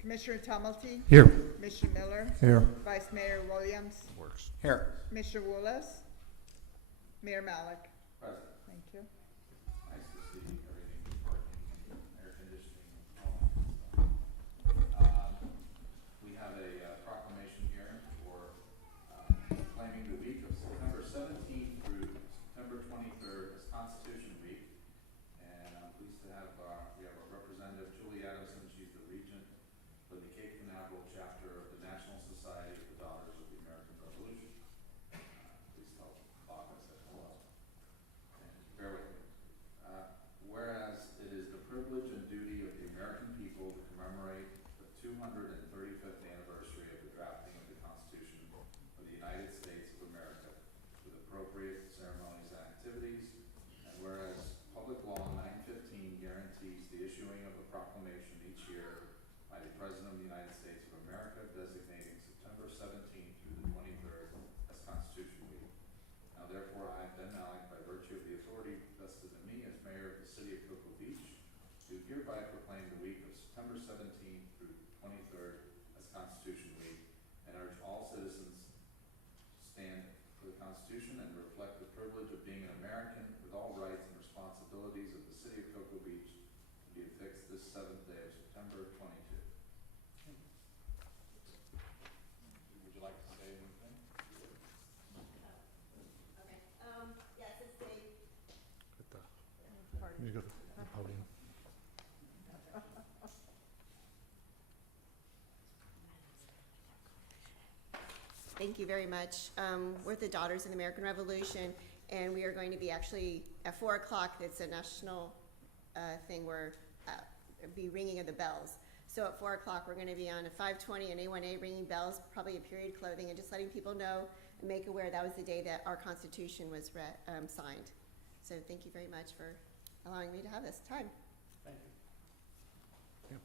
Commissioner Tumulty. Here. Commissioner Miller. Here. Vice Mayor Williams. Works. Here. Commissioner Willis. Mayor Malik. Present. Thank you. Nice to see everything working, air conditioning, all that stuff. We have a proclamation here for claiming the week of September 17th through September 23rd as Constitution Week. And I'm pleased to have, we have our representative, Julie Adamson. She's the regent for the Cape Canaveral chapter of the National Society of the Daughters of the American Revolution. Please tell Bob I said hello. And bear with me. Whereas it is the privilege and duty of the American people to commemorate the 235th anniversary of the drafting of the Constitution of the United States of America with appropriate ceremonies and activities, and whereas Public Law 915 guarantees the issuing of a proclamation each year by the President of the United States of America designating September 17th through the 23rd as Constitution Week. Now therefore, I, Ben Malik, by virtue of the authority vested in me as mayor of the city of Cocoa Beach, do hereby proclaim the week of September 17th through 23rd as Constitution Week, and urge all citizens stand for the Constitution and reflect the privilege of being an American with all rights and responsibilities of the city of Cocoa Beach to be affixed this 7th day of September 22. Would you like to say anything? Yes, it's Dave. You go to the podium. Thank you very much. We're the Daughters of the American Revolution, and we are going to be actually at 4 o'clock. It's a national thing where be ringing of the bells. So at 4 o'clock, we're going to be on a 520 and A1A ringing bells, probably a period clothing, and just letting people know and make aware that was the day that our Constitution was signed. So thank you very much for allowing me to have this time. Thank you. Thank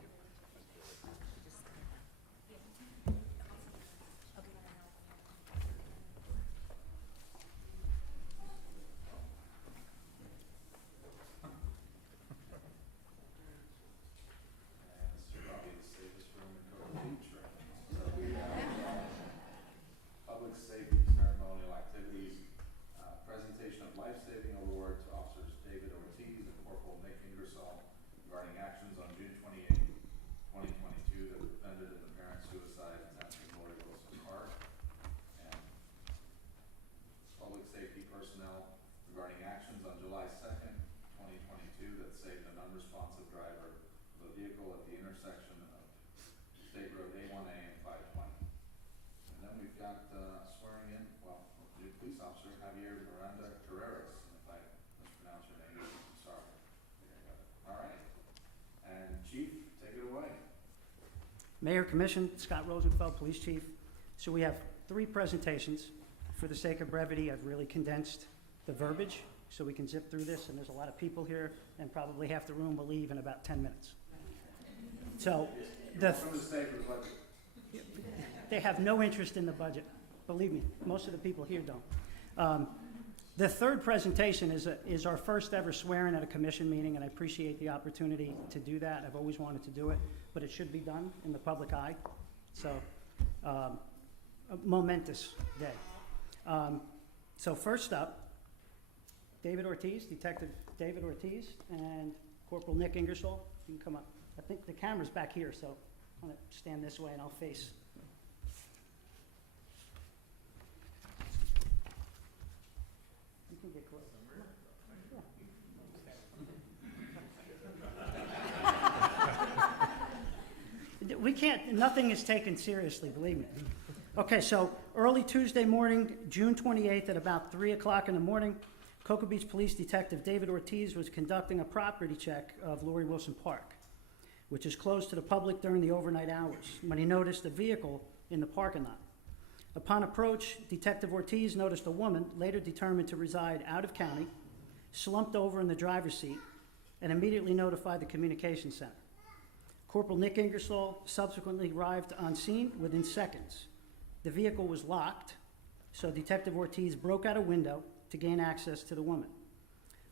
you. And this is probably the safest room in Cocoa Beach right now. So we have public safety ceremonial activities, presentation of life-saving award to officers David Ortiz and Corporal Nick Ingersoll regarding actions on June 28, 2022 that prevented an apparent suicide attempting Lori Wilson Park. And public safety personnel regarding actions on July 2nd, 2022 that saved an unresponsive driver of a vehicle at the intersection of State Road A1A and 520. And then we've got swearing in, well, new police officer Javier Miranda Carreras, and if I mispronounce your name, I'm sorry. I think I got it. All right. And Chief, take it away. Mayor, Commission, Scott Rosenfeld, Police Chief. So we have 3 presentations. For the sake of brevity, I've really condensed the verbiage so we can zip through this, and there's a lot of people here, and probably half the room will leave in about 10 minutes. So From the state was like, they have no interest in the budget. Believe me, most of the people here don't. The third presentation is our first ever swearing at a commission meeting, and I appreciate the opportunity to do that. I've always wanted to do it, but it should be done in the public eye. So, a momentous day. So first up, David Ortiz, Detective David Ortiz, and Corporal Nick Ingersoll. You can come up. I think the camera's back here, so I'm going to stand this way and I'll face. You can get close. We can't, nothing is taken seriously, believe me. Okay, so early Tuesday morning, June 28th at about 3 o'clock in the morning, Cocoa Beach Police Detective David Ortiz was conducting a property check of Lori Wilson Park, which is closed to the public during the overnight hours, when he noticed a vehicle in the parking lot. Upon approach, Detective Ortiz noticed a woman, later determined to reside out of county, slumped over in the driver's seat, and immediately notified the communications center. Corporal Nick Ingersoll subsequently arrived on scene within seconds. The vehicle was locked, so Detective Ortiz broke out a window to gain access to the woman.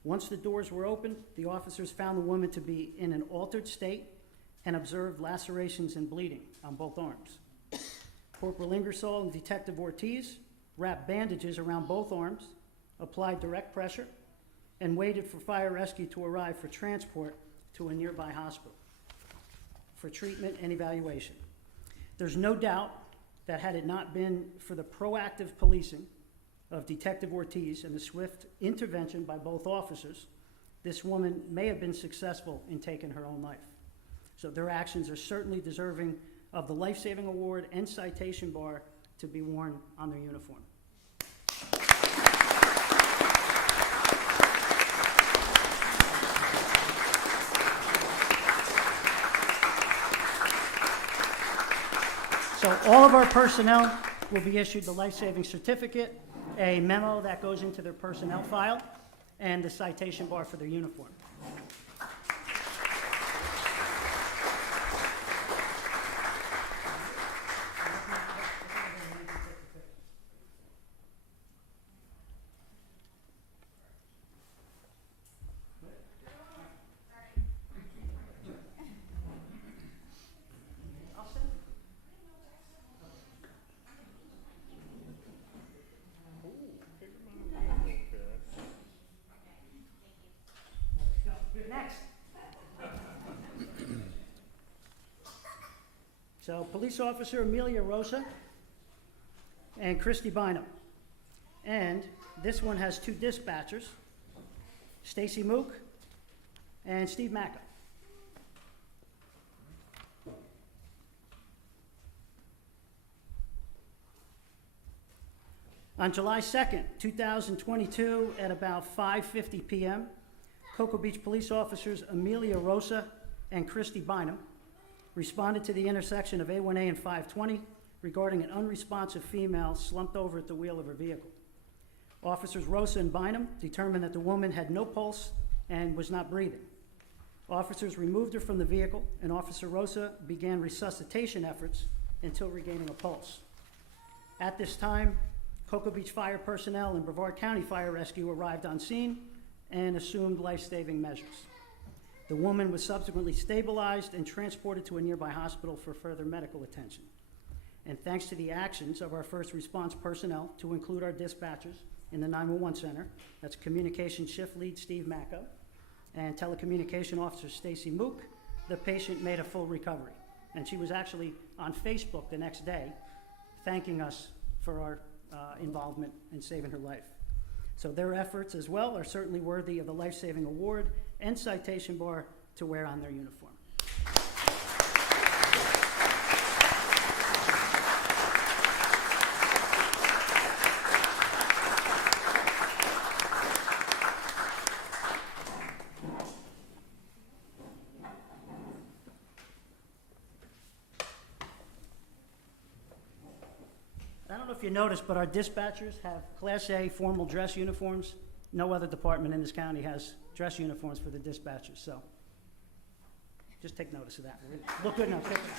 Once the doors were opened, the officers found the woman to be in an altered state and observed lacerations and bleeding on both arms. Corporal Ingersoll and Detective Ortiz wrapped bandages around both arms, applied direct pressure, and waited for fire rescue to arrive for transport to a nearby hospital for treatment and evaluation. There's no doubt that had it not been for the proactive policing of Detective Ortiz and the swift intervention by both officers, this woman may have been successful in taking her own life. So their actions are certainly deserving of the Life-Saving Award and Citation Bar to be worn on their uniform. So all of our personnel will be issued the life-saving certificate, a memo that goes into their personnel file, and the citation bar for their uniform. Next. So, Police Officer Amelia Rosa and Christy Bynum. And this one has two dispatchers, Stacy Mook and Steve Macca. On July 2nd, 2022, at about 5:50 p.m., Cocoa Beach police officers Amelia Rosa and Christy Bynum responded to the intersection of A1A and 520 regarding an unresponsive female slumped over at the wheel of her vehicle. Officers Rosa and Bynum determined that the woman had no pulse and was not breathing. Officers removed her from the vehicle, and Officer Rosa began resuscitation efforts until regaining a pulse. At this time, Cocoa Beach Fire personnel and Brevard County Fire Rescue arrived on scene and assumed life-saving measures. The woman was subsequently stabilized and transported to a nearby hospital for further medical attention. And thanks to the actions of our first response personnel, to include our dispatchers in the 911 center, that's Communication Shift Lead Steve Macco and Telecommunication Officer Stacy Mook, the patient made a full recovery. And she was actually on Facebook the next day thanking us for our involvement in saving her life. So their efforts as well are certainly worthy of the Life-Saving Award and Citation Bar to wear on their uniform. I don't know if you noticed, but our dispatchers have Class A formal dress uniforms. No other department in this county has dress uniforms for the dispatchers, so just take notice of that. Look good in our pictures.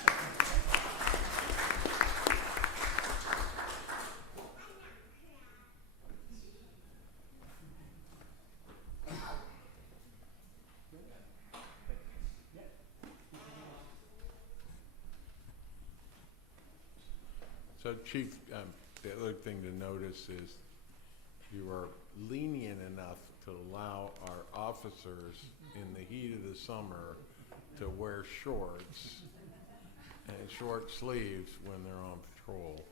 So Chief, the other thing to notice is you are lenient enough to allow our officers in the heat of the summer to wear shorts and short sleeves when they're on patrol.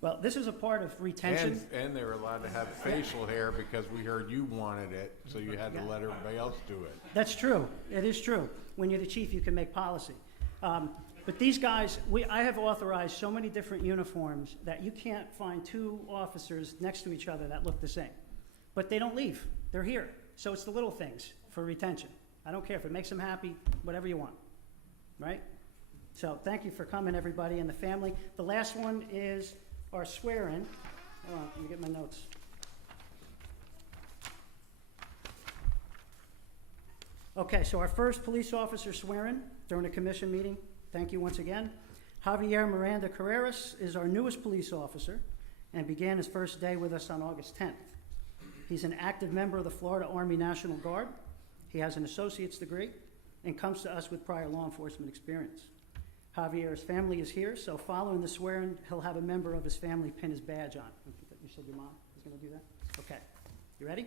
Well, this is a part of retention. And they're allowed to have facial hair because we heard you wanted it, so you had to let everybody else do it. That's true. It is true. When you're the chief, you can make policy. But these guys, I have authorized so many different uniforms that you can't find two officers next to each other that look the same. But they don't leave. They're here. So it's the little things for retention. I don't care if it makes them happy, whatever you want, right? So thank you for coming, everybody, and the family. The last one is our swear-in. Hold on, let me get my notes. Okay, so our first police officer swearing during a commission meeting. Thank you once again. Javier Miranda Carreras is our newest police officer and began his first day with us on August 10th. He's an active member of the Florida Army National Guard. He has an associate's degree and comes to us with prior law enforcement experience. Javier's family is here, so following the swearing, he'll have a member of his family pin his badge on. You said your mom was going to do that? Okay. You ready?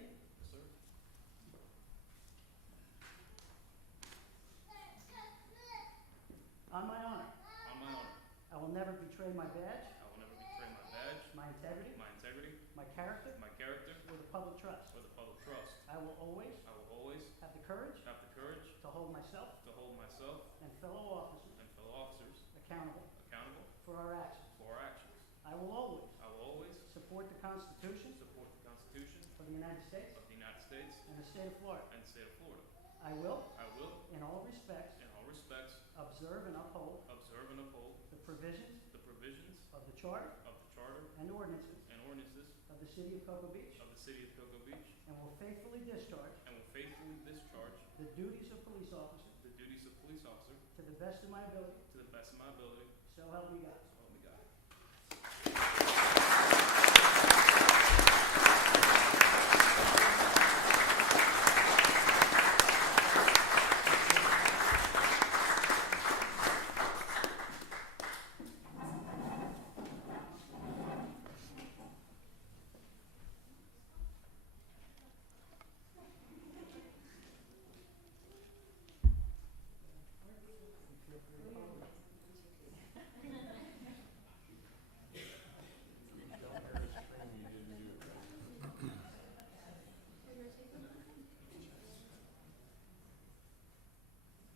On my honor, On my honor, I will never betray my badge, I will never betray my badge, my integrity, my integrity, my character, my character, or the public trust. or the public trust. I will always I will always have the courage have the courage to hold myself to hold myself and fellow officers and fellow officers accountable accountable for our actions. for our actions. I will always I will always support the Constitution support the Constitution of the United States of the United States and the state of Florida. and the state of Florida. I will, I will, in all respects, in all respects, observe and uphold observe and uphold the provisions the provisions of the Charter of the Charter and ordinances and ordinances of the City of Cocoa Beach of the City of Cocoa Beach, and will faithfully discharge and will faithfully discharge the duties of police officer the duties of police officer to the best of my ability, to the best of my ability, so help me God. so help me God.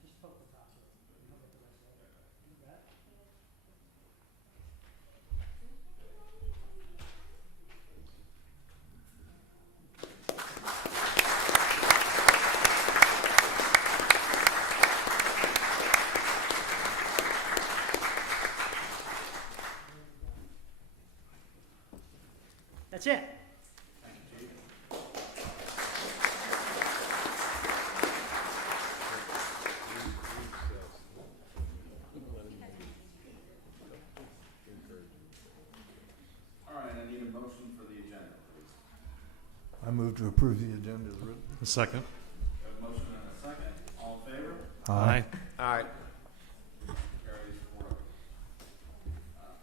Just poke the top of it. and he'll get the rest of it. You got it? That's it. All right, I need a motion for the agenda, please. I move to approve the agenda as written. Second. We have a motion and a second. All in favor? Aye. Aye. Carries 4-0.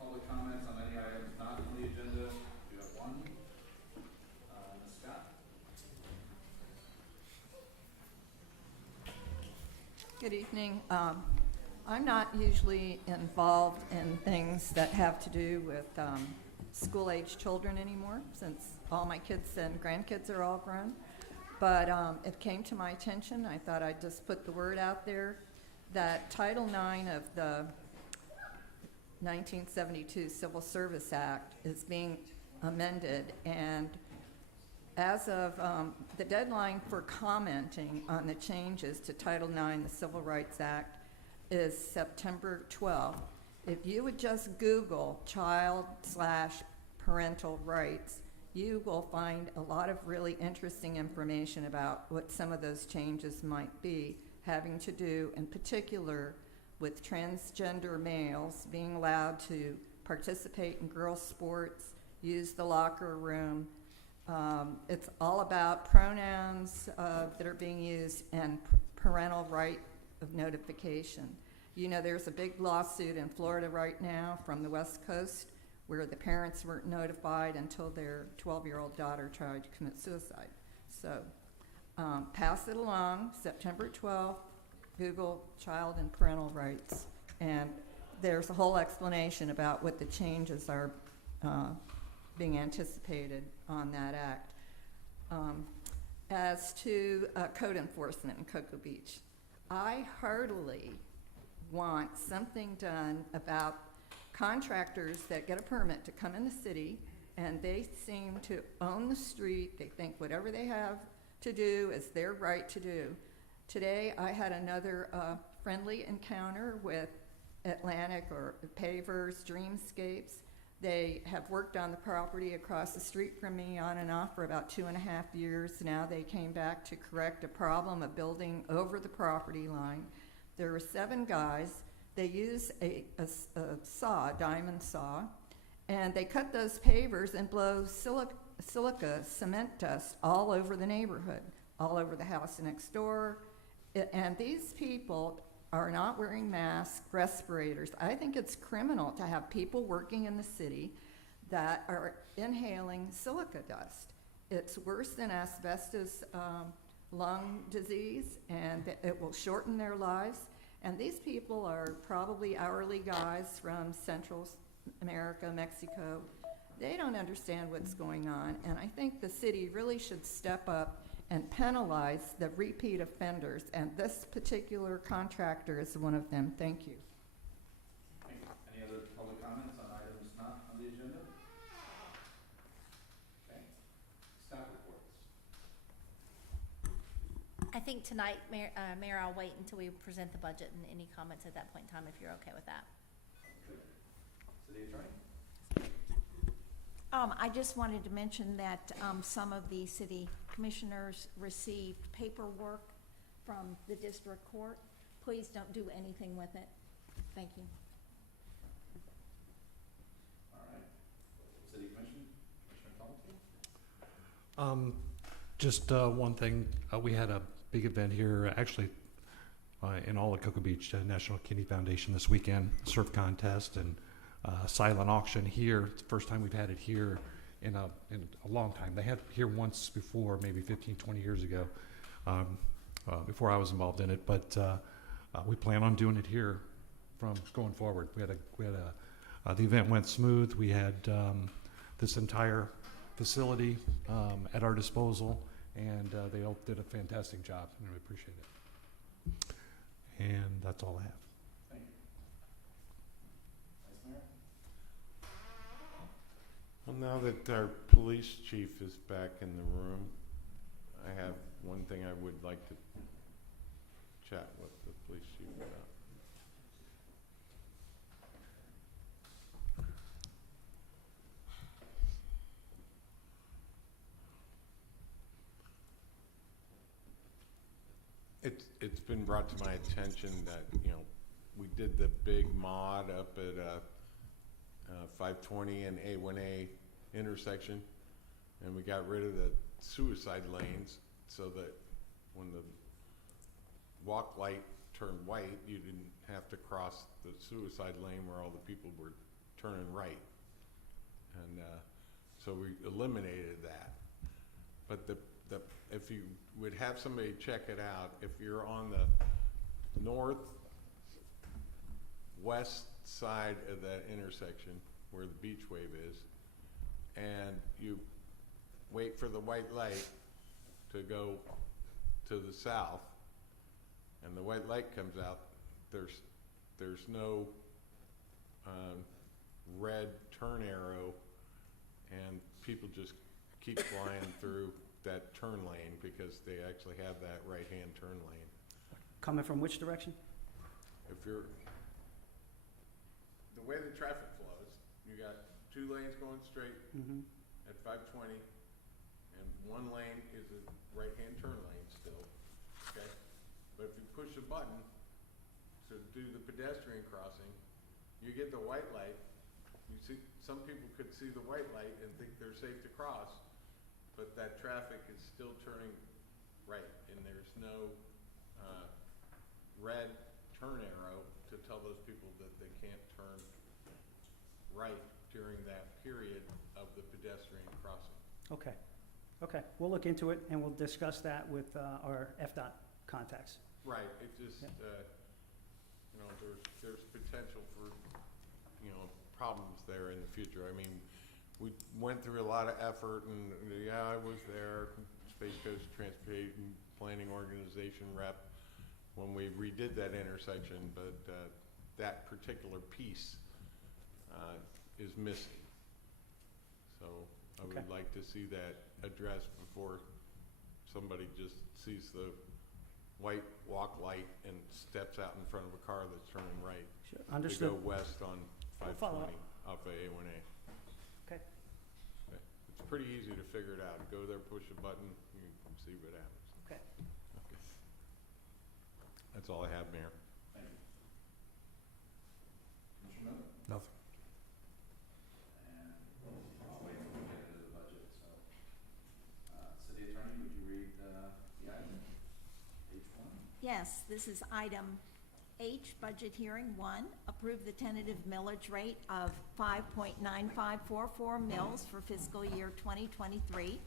Public comments on any items not on the agenda. We have one. Ms. Scott? Good evening. I'm not usually involved in things that have to do with school-age children anymore, since all my kids and grandkids are all grown. But it came to my attention, I thought I'd just put the word out there, that Title IX of the 1972 Civil Service Act is being amended, and as of the deadline for commenting on the changes to Title IX, the Civil Rights Act, is September 12th. If you would just Google child/parental rights, you will find a lot of really interesting information about what some of those changes might be, having to do in particular with transgender males being allowed to participate in girls' sports, use the locker room. It's all about pronouns that are being used and parental right of notification. You know, there's a big lawsuit in Florida right now from the West Coast where the parents weren't notified until their 12-year-old daughter tried to commit suicide. So pass it along, September 12th, Google child and parental rights. And there's a whole explanation about what the changes are being anticipated on that act. As to code enforcement in Cocoa Beach, I heartily want something done about contractors that get a permit to come in the city and they seem to own the street. They think whatever they have to do is their right to do. Today, I had another friendly encounter with Atlantic or Pavers Dreamscapes. They have worked on the property across the street from me on and off for about 2.5 years. Now they came back to correct a problem of building over the property line. There were 7 guys. They used a saw, a diamond saw, and they cut those pavers and blow silica cement dust all over the neighborhood, all over the house next door. And these people are not wearing masks, respirators. I think it's criminal to have people working in the city that are inhaling silica dust. It's worse than asbestos lung disease, and it will shorten their lives. And these people are probably hourly guys from Central America, Mexico. They don't understand what's going on, and I think the city really should step up and penalize the repeat offenders, and this particular contractor is one of them. Thank you. Thank you. Any other public comments on items not on the agenda? Okay. Staff reports. I think tonight, Mayor, I'll wait until we present the budget and any comments at that point in time, if you're okay with that. Good. City Attorney? I just wanted to mention that some of the city commissioners received paperwork from the district court. Please don't do anything with it. Thank you. All right. City Commission? Commissioner Tumulty? Just one thing, we had a big event here, actually, in all of Cocoa Beach, National Kidney Foundation this weekend, surf contest and silent auction here. It's the first time we've had it here in a long time. They had it here once before, maybe 15, 20 years ago, before I was involved in it, but we plan on doing it here from going forward. The event went smooth. We had this entire facility at our disposal, and they all did a fantastic job, and we appreciate it. And that's all I have. Thank you. Vice Mayor? Well, now that our police chief is back in the room, I have one thing I would like to chat with the police chief about. It's been brought to my attention that, you know, we did the big mod up at 520 and A1A intersection, and we got rid of the suicide lanes so that when the walk light turned white, you didn't have to cross the suicide lane where all the people were turning right. And so we eliminated that. But if you would have somebody check it out, if you're on the northwest side of that intersection where the beach wave is, and you wait for the white light to go to the south, and the white light comes out, there's no red turn arrow, and people just keep flying through that turn lane because they actually have that right-hand turn lane. Coming from which direction? If you're, the way the traffic flows, you got 2 lanes going straight at 520, and 1 lane is a right-hand turn lane still, okay? But if you push a button to do the pedestrian crossing, you get the white light. You see, some people could see the white light and think they're safe to cross, but that traffic is still turning right, and there's no red turn arrow to tell those people that they can't turn right during that period of the pedestrian crossing. Okay, okay, we'll look into it and we'll discuss that with our FDOT contacts. Right, it just, you know, there's potential for, you know, problems there in the future. I mean, we went through a lot of effort, and yeah, I was there, Space Coast Transportation Planning Organization rep, when we redid that intersection, but that particular piece is missing. So I would like to see that addressed before somebody just sees the white walk light and steps out in front of a car that's turning right Sure, to understood. go west on We'll follow 520 off of A1A. Okay. It's pretty easy to figure it out. Go there, push a button, you can see what happens. Okay. Okay. That's all I have, Mayor. Thank you. Commissioner Miller? Nothing. And I'll wait till we get into the budget, so. City Attorney, would you read the item? H1? Yes, this is item H, budget hearing one, approve the tentative millage rate of 5.9544 mils for fiscal year 2023.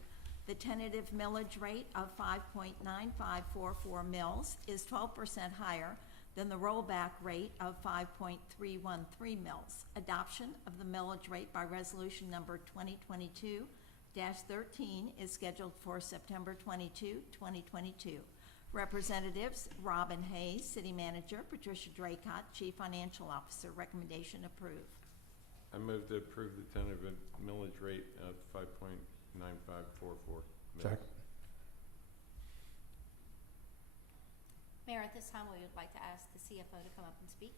The tentative millage rate of 5.9544 mils is 12% higher than the rollback rate of 5.313 mils. Adoption of the millage rate by resolution number 2022-13 is scheduled for September 22, 2022. Representatives, Robin Hayes, City Manager, Patricia Draycott, Chief Financial Officer. Recommendation approved. I move to approve the tentative millage rate of 5.9544. Second. Mayor, at this time, we would like to ask the CFO to come up and speak.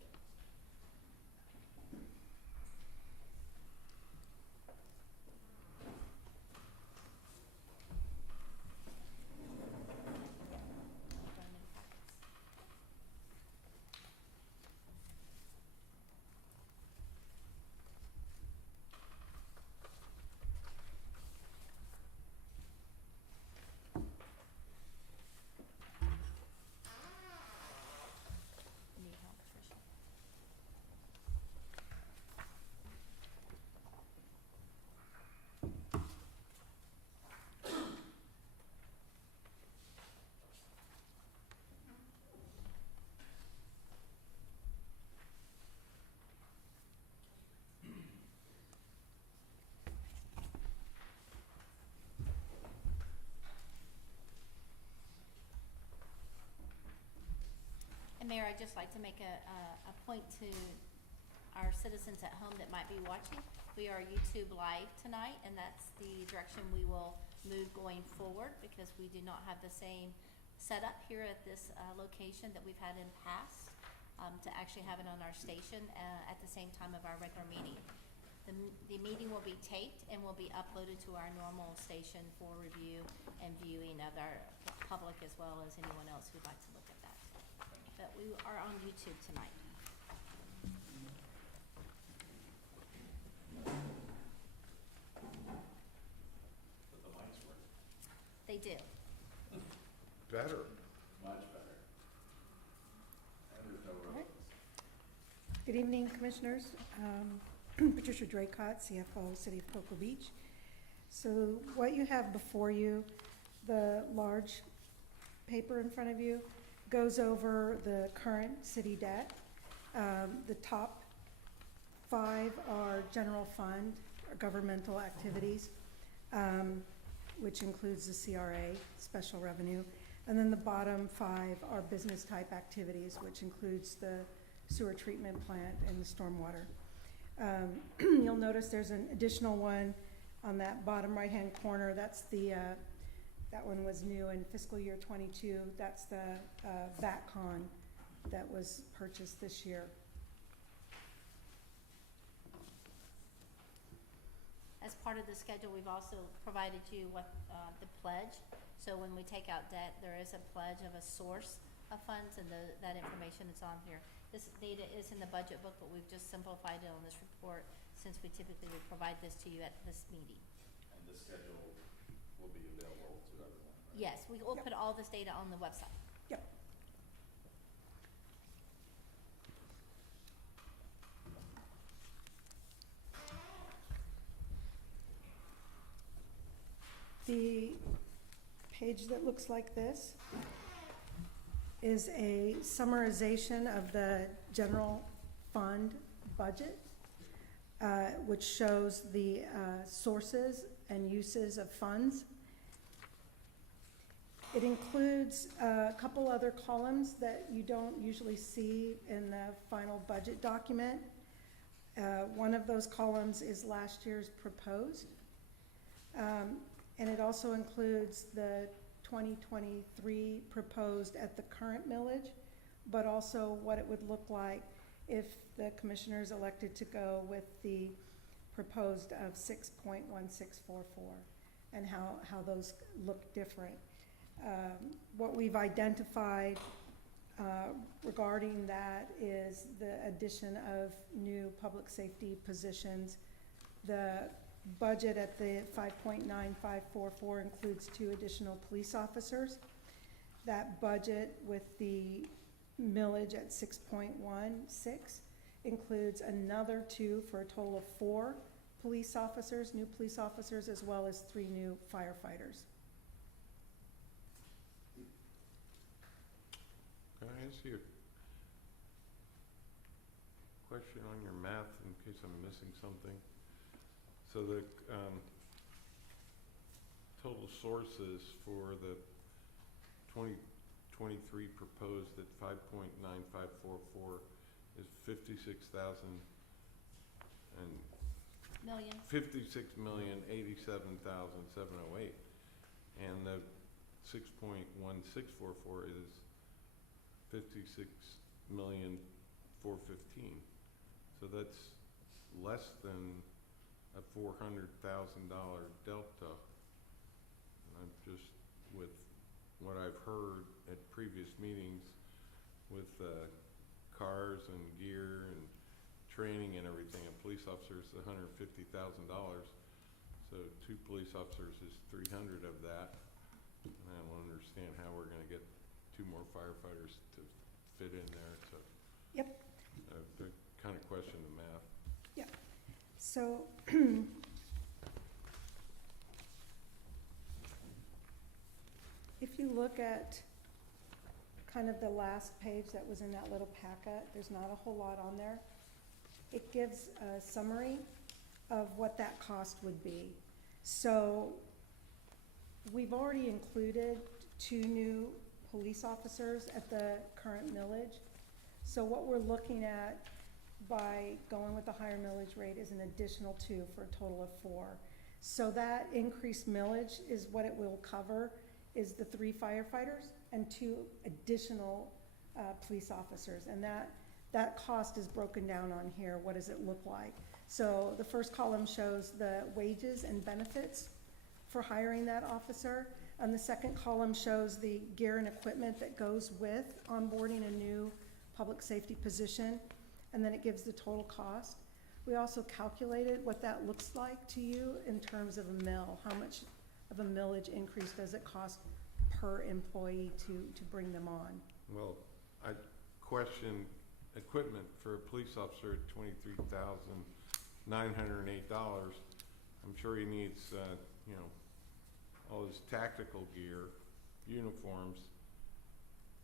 Need help, Tricia? And Mayor, I'd just like to make a point to our citizens at home that might be watching. We are YouTube Live tonight, and that's the direction we will move going forward because we do not have the same setup here at this location that we've had in past to actually have it on our station at the same time of our regular meeting. The meeting will be taped and will be uploaded to our normal station for review and viewing of our public as well as anyone else who'd like to look at that. But we are on YouTube tonight. But the mics work They do. Better. much better. And there's no right. roads. Good evening, Commissioners. Patricia Draycott, CFO, City of Cocoa Beach. So what you have before you, the large paper in front of you, goes over the current city debt. The top 5 are general fund, or governmental activities, which includes the CRA, special revenue. And then the bottom 5 are business type activities, which includes the sewer treatment plant and the stormwater. You'll notice there's an additional one on that bottom right-hand corner. That's the, that one was new in fiscal year 22. That's the VATCon that was purchased this year. As part of the schedule, we've also provided you with the pledge. So when we take out debt, there is a pledge of a source of funds, and that information is on here. This data is in the budget book, but we've just simplified it on this report since we typically would provide this to you at this meeting. And the schedule will be available to everyone, right? Yes, we will Yep. put all this data on the website. Yep. The page that looks like this is a summarization of the general fund budget, which shows the sources and uses of funds. It includes a couple other columns that you don't usually see in the final budget document. One of those columns is last year's proposed. And it also includes the 2023 proposed at the current millage, but also what it would look like if the commissioners elected to go with the proposed of 6.1644, and how those look different. What we've identified regarding that is the addition of new public safety positions. The budget at the 5.9544 includes 2 additional police officers. That budget with the millage at 6.16 includes another 2 for a total of 4 police officers, new police officers, as well as 3 new firefighters. Can I ask you a question on your math in case I'm missing something? So the total sources for the 2023 proposed at 5.9544 is 56,087,708, and the 6.1644 is 56,415. So that's less than a $400,000 delta. And I'm just, with what I've heard at previous meetings with cars and gear and training and everything, a police officer is $150,000. So 2 police officers is 300 of that. And I don't understand how we're going to get 2 more firefighters to fit in there. So Yep. I kind of question the math. Yep. So if you look at kind of the last page that was in that little packet, there's not a whole lot on there. It gives a summary of what that cost would be. So we've already included 2 new police officers at the current millage. So what we're looking at by going with the higher millage rate is an additional 2 for a total of 4. So that increased millage is what it will cover, is the 3 firefighters and 2 additional police officers. And that cost is broken down on here. What does it look like? So the first column shows the wages and benefits for hiring that officer. And the second column shows the gear and equipment that goes with onboarding a new public safety position. And then it gives the total cost. We also calculated what that looks like to you in terms of a mill. How much of a millage increase does it cost per employee to bring them on? Well, I question equipment for a police officer at $23,908. I'm sure he needs, all his tactical gear, uniforms,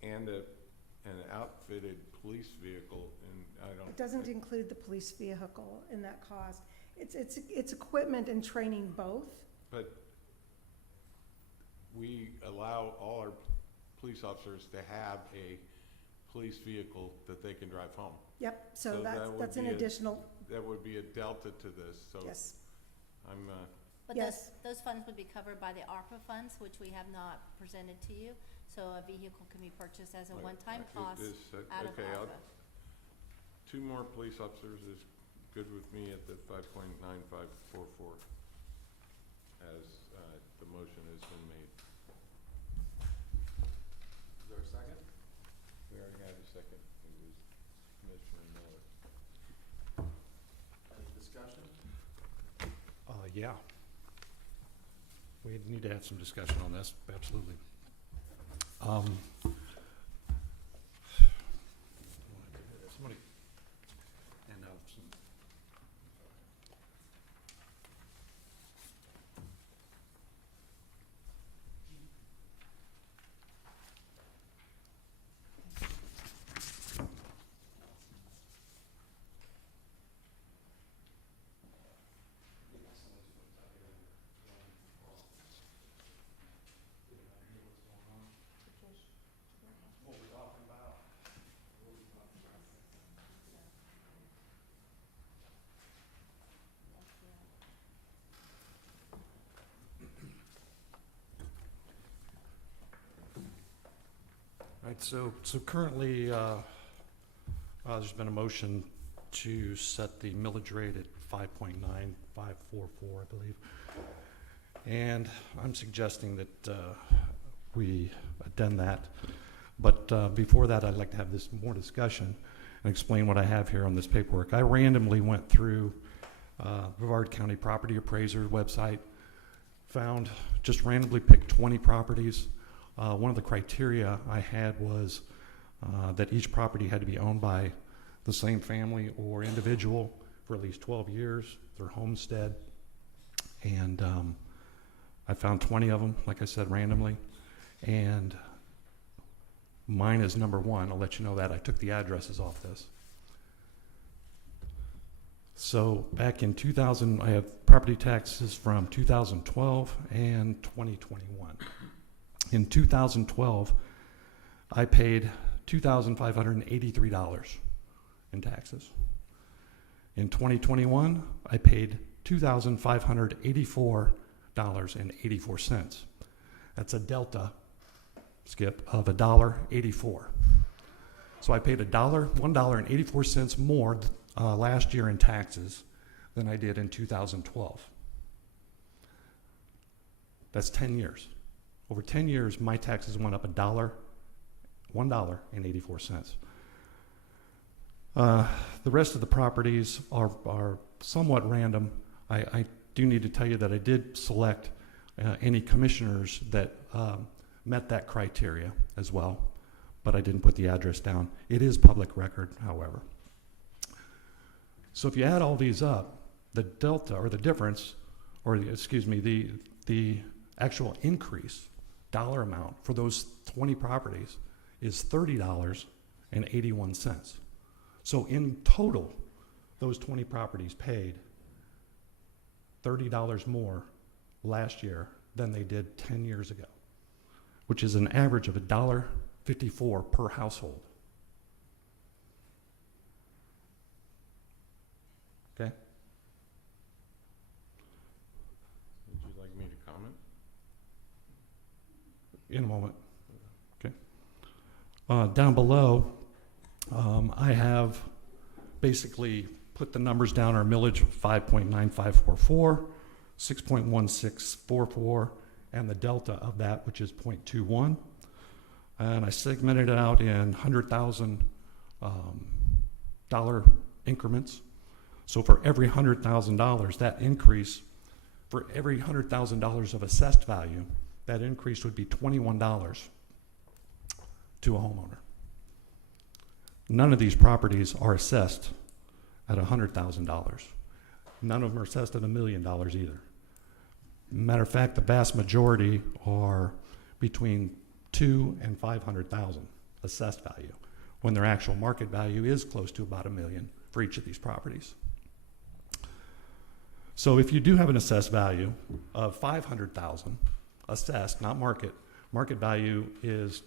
and an outfitted police vehicle, and I don't. It doesn't include the police vehicle in that cost. It's equipment and training both. But we allow all our police officers to have a police vehicle that they can drive home. Yep, so that would that's an be additional, That would be a delta to this, so yes. I'm, But Yes. those funds would be covered by the ARPA funds, which we have not presented to you. So a vehicle can be purchased as a Right. one-time It cost is, out of okay, ARPA. 2 more police officers is good with me at the 5.9544 as the motion has been made. Is there a second? We already had a second. It was Commissioner Miller. Any discussion? Yeah. We need to have some discussion on this, absolutely. Somebody hand out some. Right, so currently, there's been a motion to set the millage rate at 5.9544, I believe. And I'm suggesting that we addend that. But before that, I'd like to have this more discussion and explain what I have here on this paperwork. I randomly went through Brevard County Property Appraiser website, found, just randomly picked 20 properties. One of the criteria I had was that each property had to be owned by the same family or individual for at least 12 years, their homestead. And I found 20 of them, like I said, randomly. And mine is number 1. I'll let you know that. I took the addresses off this. So back in 2000, I have property taxes from 2012 and 2021. In 2012, I paid $2,583 in taxes. In 2021, I paid $2,584.84. That's a delta, Skip, of $1.84. So I paid $1.84 more last year in taxes than I did in 2012. That's 10 years. Over 10 years, my taxes went up $1.84. The rest of the properties are somewhat random. I do need to tell you that I did select any commissioners that met that criteria as well, but I didn't put the address down. It is public record, however. So if you add all these up, the delta, or the difference, or excuse me, the actual increase dollar amount for those 20 properties is $30.81. So in total, those 20 properties paid $30 more last year than they did 10 years ago, which is an average of $1.54 per household. Okay? Would you like me to comment? In a moment. Okay. Down below, I have basically put the numbers down. Our millage of 5.9544, 6.1644, and the delta of that, which is 0.21. And I segmented it out in $100,000 increments. So for every $100,000, that increase, for every $100,000 of assessed value, that increase would be $21 to a homeowner. None of these properties are assessed at $100,000. None of them are assessed at $1 million either. Matter of fact, the vast majority are between $200,000 and $500,000 assessed value, when their actual market value is close to about $1 million for each of these properties. So if you do have an assessed value of $500,000, assessed, not market. Market value is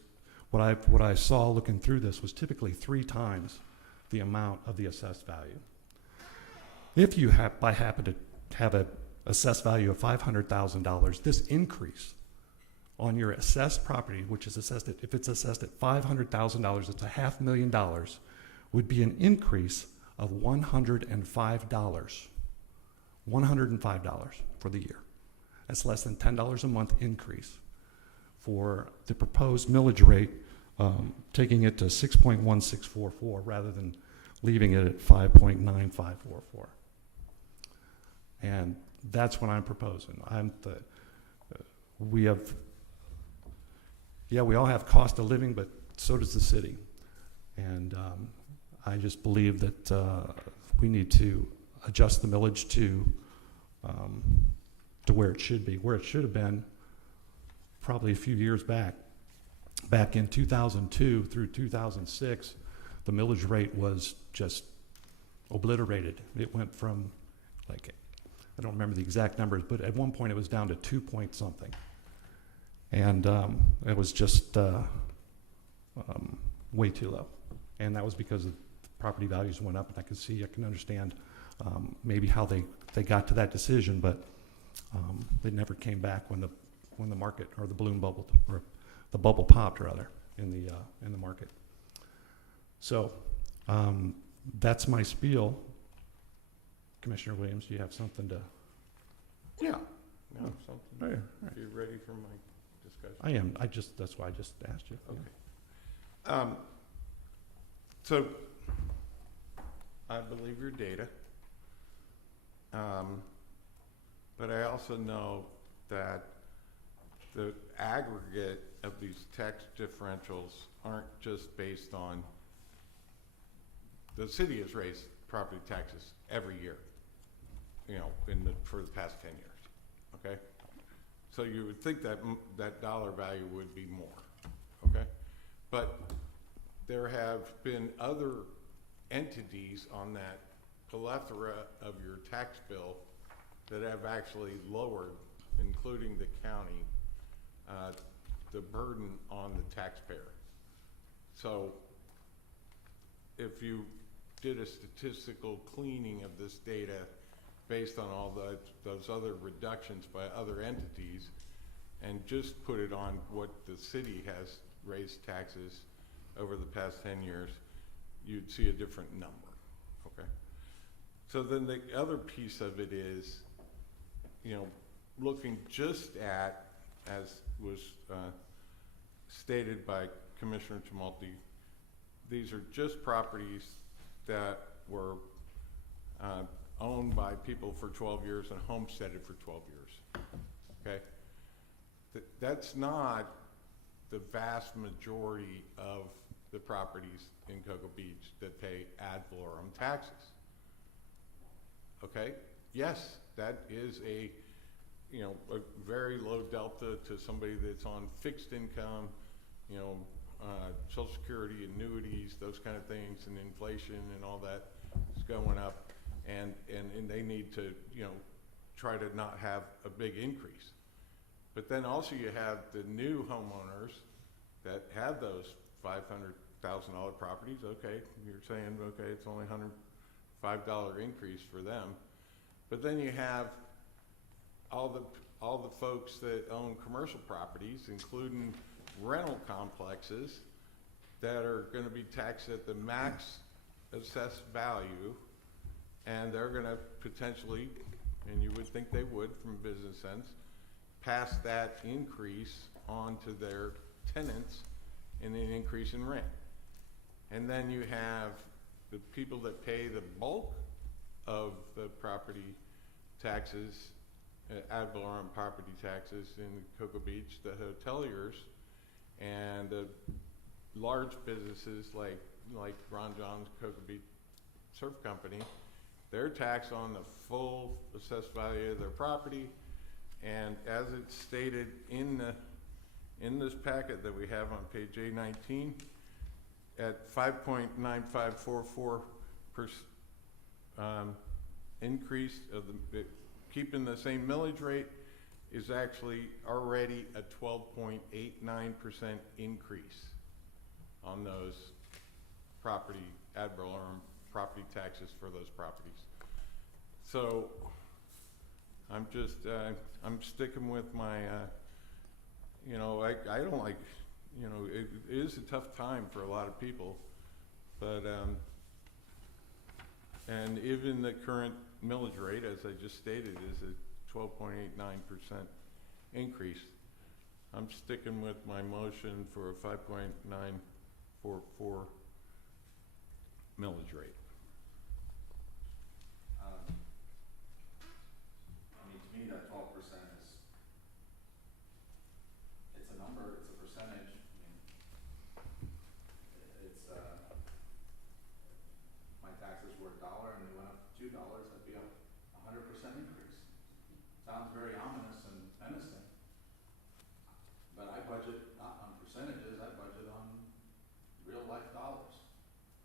what I saw looking through this was typically 3 times the amount of the assessed value. If you happen to have an assessed value of $500,000, this increase on your assessed property, which is assessed at, if it's assessed at $500,000, it's $500,000, would be an increase of $105. $105 for the year. That's less than $10 a month increase for the proposed millage rate, taking it to 6.1644 rather than leaving it at 5.9544. And that's what I'm proposing. We all have cost of living, but so does the city. And I just believe that we need to adjust the millage to where it should be, where it should have been probably a few years back. Back in 2002 through 2006, the millage rate was just obliterated. It went from, like, I don't remember the exact numbers, but at one point it was down to 2 point something. And it was just way too low. And that was because the property values went up, and I can understand maybe how they got to that decision, but they never came back when the market or the balloon bubbled, or the bubble popped rather. in the market. So that's my spiel. Commissioner Williams, do you have something to? Yeah. No, something. All right. Are you ready for my discussion? I am. That's why I just asked you. Okay. So I believe your data. But I also know that the aggregate of these tax differentials aren't just based on, the city has raised property taxes every year, for the past 10 years, okay? So you would think that that dollar value would be more, okay? But there have been other entities on that plethora of your tax bill that have actually lowered, including the county, the burden on the taxpayer. So if you did a statistical cleaning of this data based on all those other reductions by other entities and just put it on what the city has raised taxes over the past 10 years, you'd see a different number, okay? So then the other piece of it is, looking just at, as was stated by Commissioner Tumulty, these are just properties that were owned by people for 12 years and homesteaded for 12 years, okay? That's not the vast majority of the properties in Cocoa Beach that pay ad valorem taxes, okay? Yes, that is a very low delta to somebody that's on fixed income, Social Security, annuities, those kind of things, and inflation and all that is going up, and they need to, try to not have a big increase. But then also you have the new homeowners that have those $500,000 properties. Okay, you're saying, okay, it's only $105 increase for them. But then you have all the folks that own commercial properties, including rental complexes, that are going to be taxed at the max assessed value, and they're going to potentially, and you would think they would from a business sense, pass that increase on to their tenants in an increase in rent. And then you have the people that pay the bulk of the property taxes, ad valorem property taxes in Cocoa Beach, the hoteliers, and the large businesses like Ron John's Cocoa Beach Surf Company. They're taxed on the full assessed value of their property, and as it's stated in this packet that we have on page A19, at 5.9544% increase of keeping the same millage rate is actually already a 12.89% increase on those property ad valorem property taxes for those properties. So I'm just I'm sticking with my I don't like, it is a tough time for a lot of people, but and even the current millage rate, as I just stated, is a 12.89% increase. I'm sticking with my motion for a 5.944 millage rate. To me, that 12% is, it's a number, it's a percentage. It's, my taxes were $1 and they went up to $2, that'd be a 100% increase. Sounds very ominous and menacing, but I budget not on percentages, I budget on real life dollars.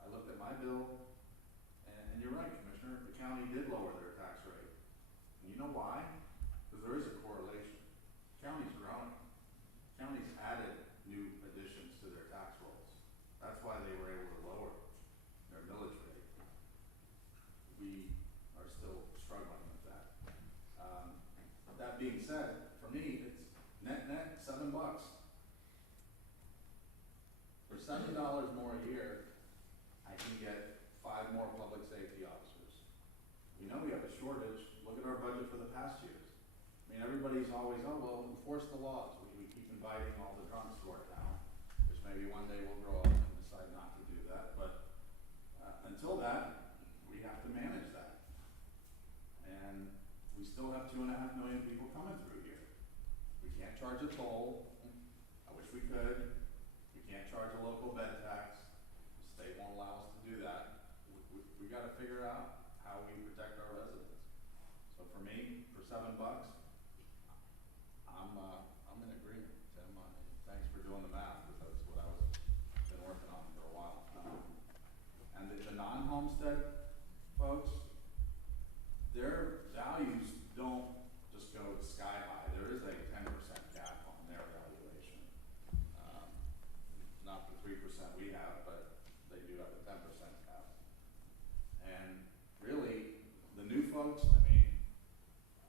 I looked at my bill, and you're right, Commissioner, the county did lower their tax rate. And you know why? Because there is a correlation. County's growing. County's added new additions to their tax rolls. That's why they were able to lower their millage rate. We are still struggling with that. That being said, for me, it's net $7. public safety officers. We know we have a shortage. Look at our budget for the past years. I mean, everybody's always, oh, well, enforce the laws. We keep inviting all the drunks to our town, which maybe one day we'll grow up and decide not to do that. But until that, we have to manage that. And we still have 2.5 million people coming through here. We can't charge a toll. I wish we could. We can't charge a local bed tax. The state won't allow us to do that. We gotta figure out how we protect our residents. So for me, for $7, I'm in agreement, Tim. Thanks for doing the math, because that's what I was been working on for a while. And the non-homestead folks, their values don't just go sky high. There is a 10% cap on their valuation. Not the 3% we have, but they do have a 10% cap. And really, the new folks, I mean,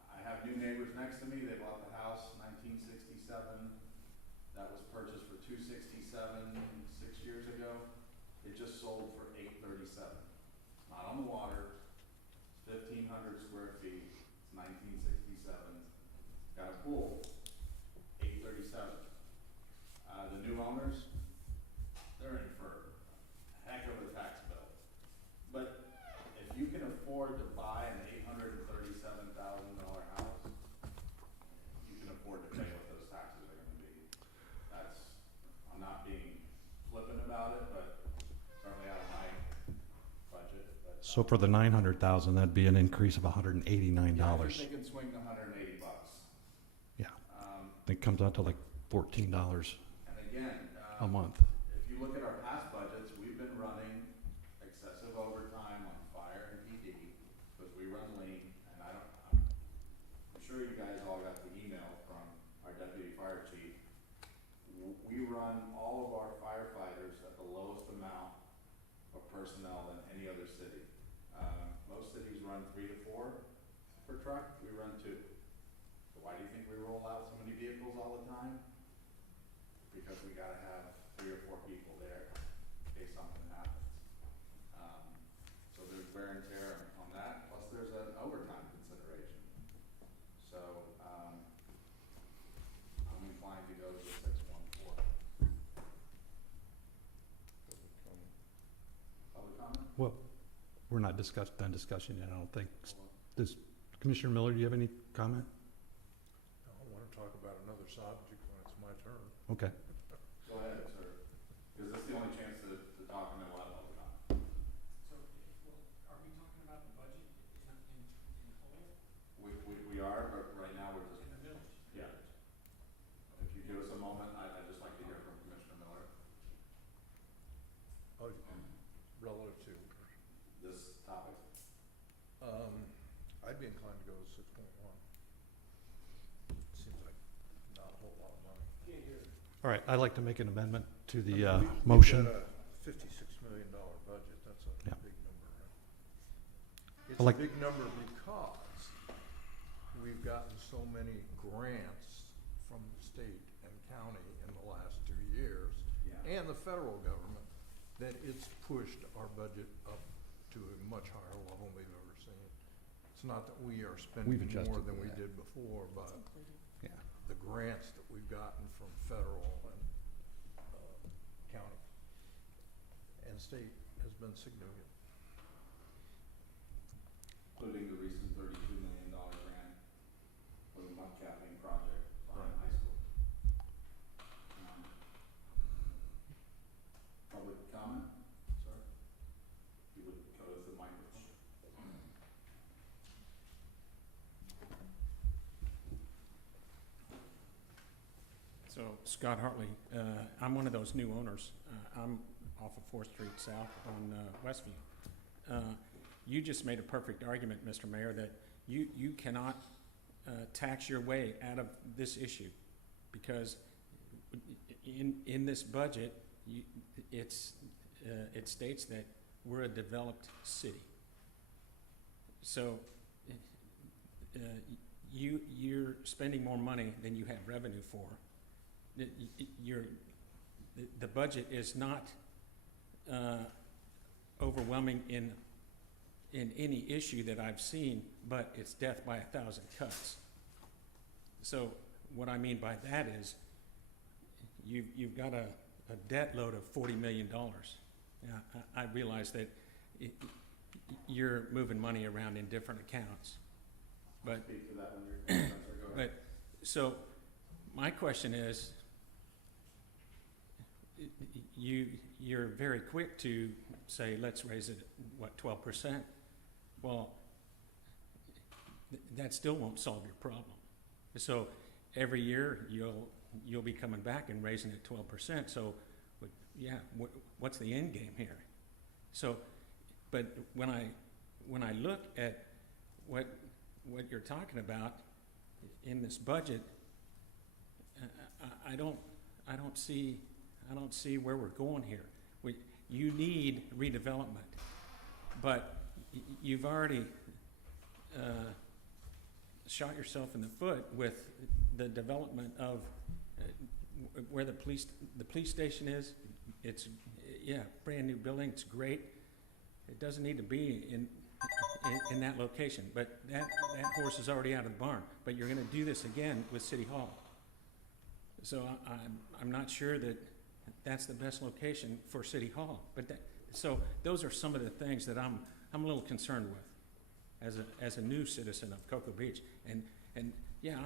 I have new neighbors next to me. They bought the house 1967. That was purchased for $267 6 years ago. It just sold for $837. It's not on the water. It's 1,500 square feet. It's 1967. Got a pool. $837. The new owners, they're in for a heck of a tax bill. But if you can afford to buy an $837,000 house, you can afford to pay what those taxes are going to be. I'm not being flippant about it, but certainly out of my budget. But, So for the 900,000, that'd be an increase of $189. yeah, I think they can swing to $180. Yeah. It comes out to like $14 And again, a month. if you look at our past budgets, we've been running excessive overtime on fire and PD because we run lean. And I'm sure you guys all got the email from our deputy fire chief. We run all of our firefighters at the lowest amount of personnel than any other city. Most cities run 3 to 4 per truck. We run 2. So why do you think we roll out so many vehicles all the time? Because we gotta have 3 or 4 people there in case something happens. So there's wear and tear on that, plus there's an overtime consideration. So, I'm inclined to go to 614. Public comment? Well, we're not done discussing it, I don't think. Does Commissioner Miller, do you have any comment? I want to talk about another subject when it's my turn. Okay. Go ahead, sir, because this is the only chance to talk and then we'll have public comment. So, are we talking about the budget in whole? We are, but right now we're just, In the village? yeah. If you give us a moment, I'd just like to hear from Commissioner Miller. Oh, relative to, This topic. I'd be inclined to go to 6.1. Seems like not a whole lot of money. All right, I'd like to make an amendment to the I mean, motion. We've got a $56 million budget. That's a Yeah. big number, right? It's I like- a big number because we've gotten so many grants from the state and county in the last 2 years, Yeah. and the federal government, that it's pushed our budget up to a much higher level we've ever seen. It's not that we are spending adjusted more than for we that. did before, but Yeah. the grants that we've gotten from federal and county and state has been significant. Including the recent $32 million grant for the mud capping project behind Right. high school. Public comment, sir? You would go to the microphone. So Scott Hartley, I'm one of those new owners. I'm off of 4th Street South on Westview. You just made a perfect argument, Mr. Mayor, that you cannot tax your way out of this issue because in this budget, it states that we're a developed city. So you're spending more money than you have revenue for. The budget is not overwhelming in in any issue that I've seen, but it's death by 1,000 cuts. So what I mean by that is you've got a debt load of $40 million. Now, I realize that you're moving money around in different accounts, but Speak to that when you're, go ahead. but so my question is, you're very quick to say, let's raise it, what, 12%? Well, that still won't solve your problem. So every year you'll be coming back and raising it 12%. So, yeah, what's the end game here? So, but when I look at what you're talking about in this budget, I don't see where we're going here. You need redevelopment, but you've already shot yourself in the foot with the development of where the police station is. It's brand new building. It's great. It doesn't need to be in that location, but that horse is already out of the barn. But you're going to do this again with City Hall. So I'm not sure that that's the best location for City Hall. But so those are some of the things that I'm a little concerned with as a new citizen of Cocoa Beach. And yeah,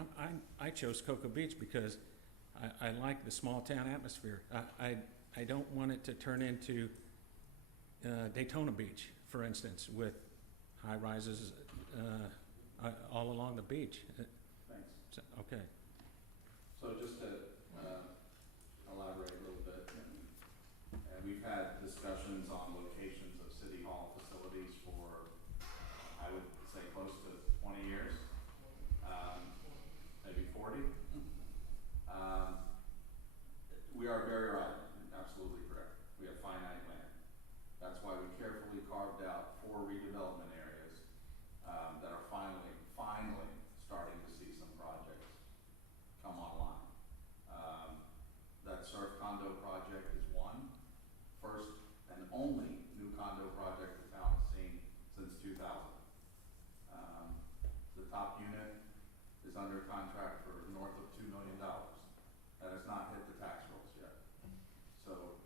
I chose Cocoa Beach because I like the small town atmosphere. I don't want it to turn into Daytona Beach, for instance, with high rises all along the beach. Thanks. So, okay. So just to elaborate a little bit, and we've had discussions on locations of City Hall facilities for, I would say, close to 20 years, maybe 40. We are very right, absolutely correct. We have finite land. That's why we carefully carved out 4 redevelopment areas that are finally starting to see some projects come online. That surf condo project is one, first and only new condo project the town has seen since 2000. The top unit is under contract for north of $2 million. That has not hit the tax rolls yet. So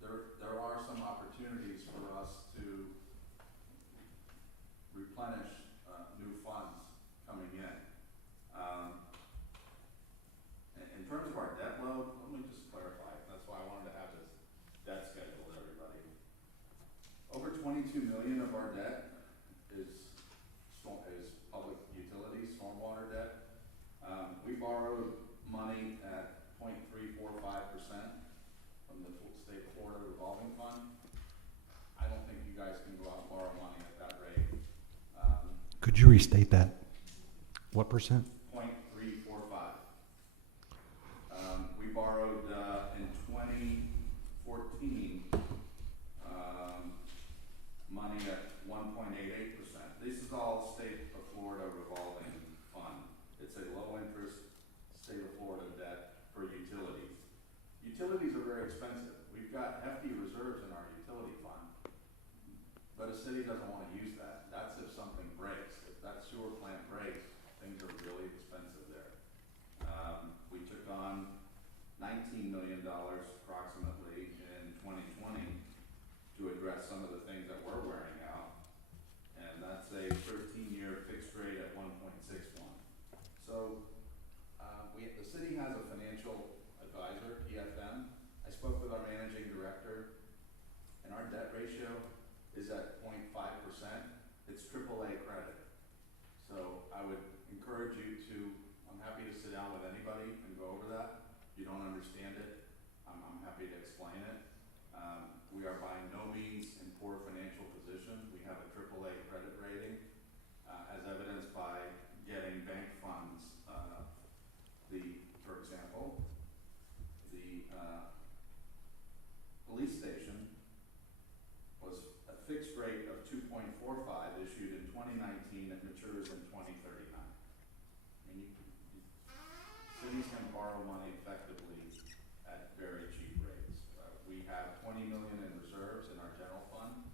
there are some opportunities for us to replenish new funds coming in. In terms of our debt load, let me just clarify. That's why I wanted to have this debt schedule with everybody. Over 22 million of our debt is public utilities, stormwater debt. We borrowed money at 0.345% from the state of Florida revolving fund. I don't think you guys can go out and borrow money at that rate. Could you restate that? What percent? 0.345. We borrowed in 2014 money at 1.88%. This is all state of Florida revolving fund. It's a low interest state of Florida debt for utilities. Utilities are very expensive. We've got hefty reserves in our utility fund, but a city doesn't want to use that. That's if something breaks. If that sewer plant breaks, things are really expensive there. We took on $19 million approximately in 2020 to address some of the things that we're wearing out, and that's a 13-year fixed rate at 1.61. So the city has a financial advisor, EFM. I spoke with our managing director, and our debt ratio is at 0.5%. It's AAA credit. So I would encourage you to, I'm happy to sit down with anybody and go over that. If you don't understand it, I'm happy to explain it. We are by no means in poor financial position. We have a AAA credit rating, as evidenced by getting bank funds. For example, the police station was a fixed rate of 2.45 issued in 2019 that matures in 2039. I mean, cities can borrow money effectively at very cheap rates. We have 20 million in reserves in our general fund,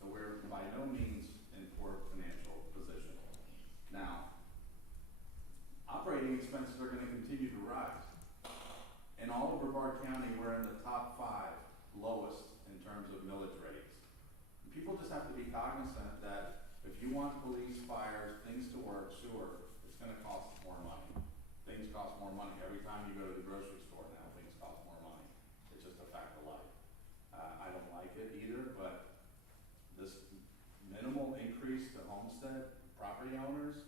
so we're by no means in poor want police, fires, things to work, sewer, it's gonna cost more money. Things cost more money. Every time you go to the grocery store now, things cost more money. It's just a fact of life. I don't like it either, but this minimal increase to homestead property owners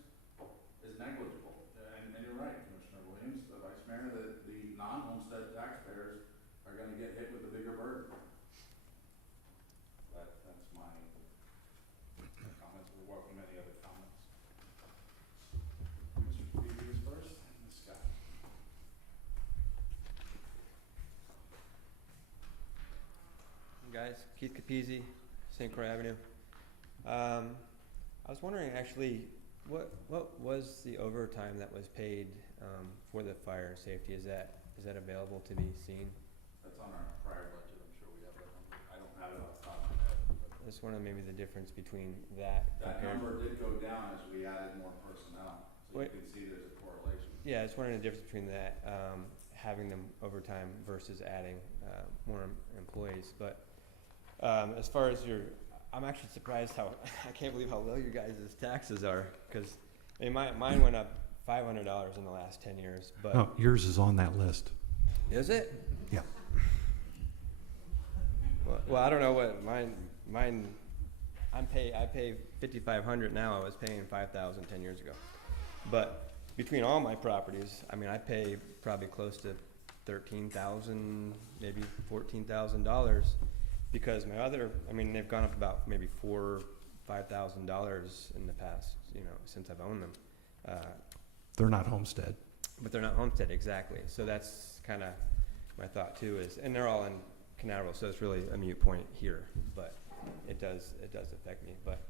is negligible. And you're right, Commissioner Williams, the Vice Mayor, the non-homestead taxpayers are gonna get hit with the bigger burden. That's my comments. We welcome any other comments. Mr. Peavy is first, and Ms. Scott. Guys, Keith Capizzi, St. Croix Avenue. I was wondering actually, what was the overtime that was paid for the fire and safety? Is that available to be seen? That's on our prior budget. I'm sure we have that number. I don't have it off the top of my head. I just wondering maybe the difference between that That compared. number did go down as we added more personnel, so Wait. you can see there's a correlation. Yeah, I was wondering the difference between that, having them overtime versus adding more employees. But as far as I'm actually surprised how, I can't believe how low your guys' taxes are, because I mean, mine went up $500 in the last 10 years, but. Oh, yours is on that list. Is it? Yeah. Well, I don't know what mine, I pay $5,500 now. I was paying $5,000 10 years ago. But between all my properties, I mean, I pay probably close to $13,000, maybe $14,000, because my other, I mean, they've gone up about maybe $4,000 or $5,000 in the past, since I've owned them. They're not homestead. But they're not homestead, exactly. So that's kind of my thought too, and they're all in Canaveral, so it's really a moot point here, but it does affect me. But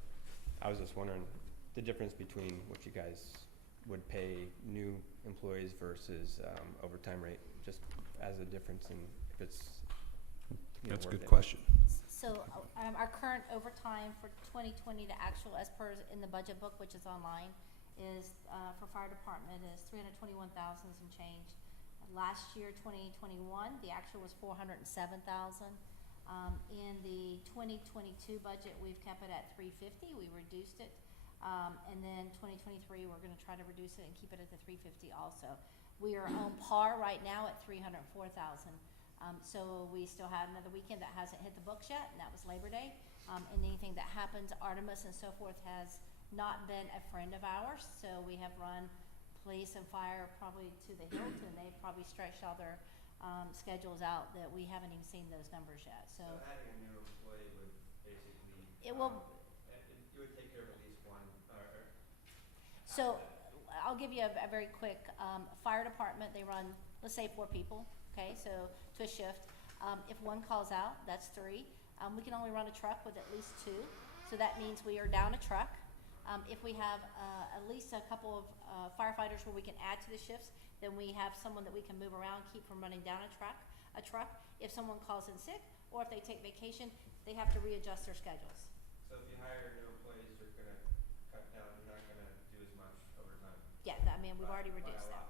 I was just wondering the difference between what you guys would pay new employees versus overtime rate, just as a difference in if it's. That's a worth good it. question. So, our current overtime for 2020 to actual, as per in the budget book, which is online, is, for fire department is 321,000 and change. Last year, 2021, the actual was 407,000. In the 2022 budget, we've kept it at 350. We reduced it. And then 2023, we're gonna try to reduce it and keep it at the 350 also. We are on par right now at 304,000. So we still have another weekend that hasn't hit the books yet, and that was Labor Day. And anything that happens, Artemis and so forth, has not been a friend of ours. So we have run police and fire probably to the hilt, and they've probably stretched all their schedules out that we haven't even seen those numbers yet. So having a new employee would basically. it will. You would take care of at least one. So I'll give you a very quick, fire department, they run, let's say 4 people, okay, so to a shift. If one calls out, that's 3. We can only run a truck with at least 2, so that means we are down a truck. If we have at least a couple of firefighters where we can add to the shifts, then we have someone that we can move around, keep from running down a truck. If someone calls in sick, or if they take vacation, they have to readjust their schedules. So if you hire new employees, you're gonna cut down. You're not gonna do as much overtime. Yeah, I mean, we've already reduced that.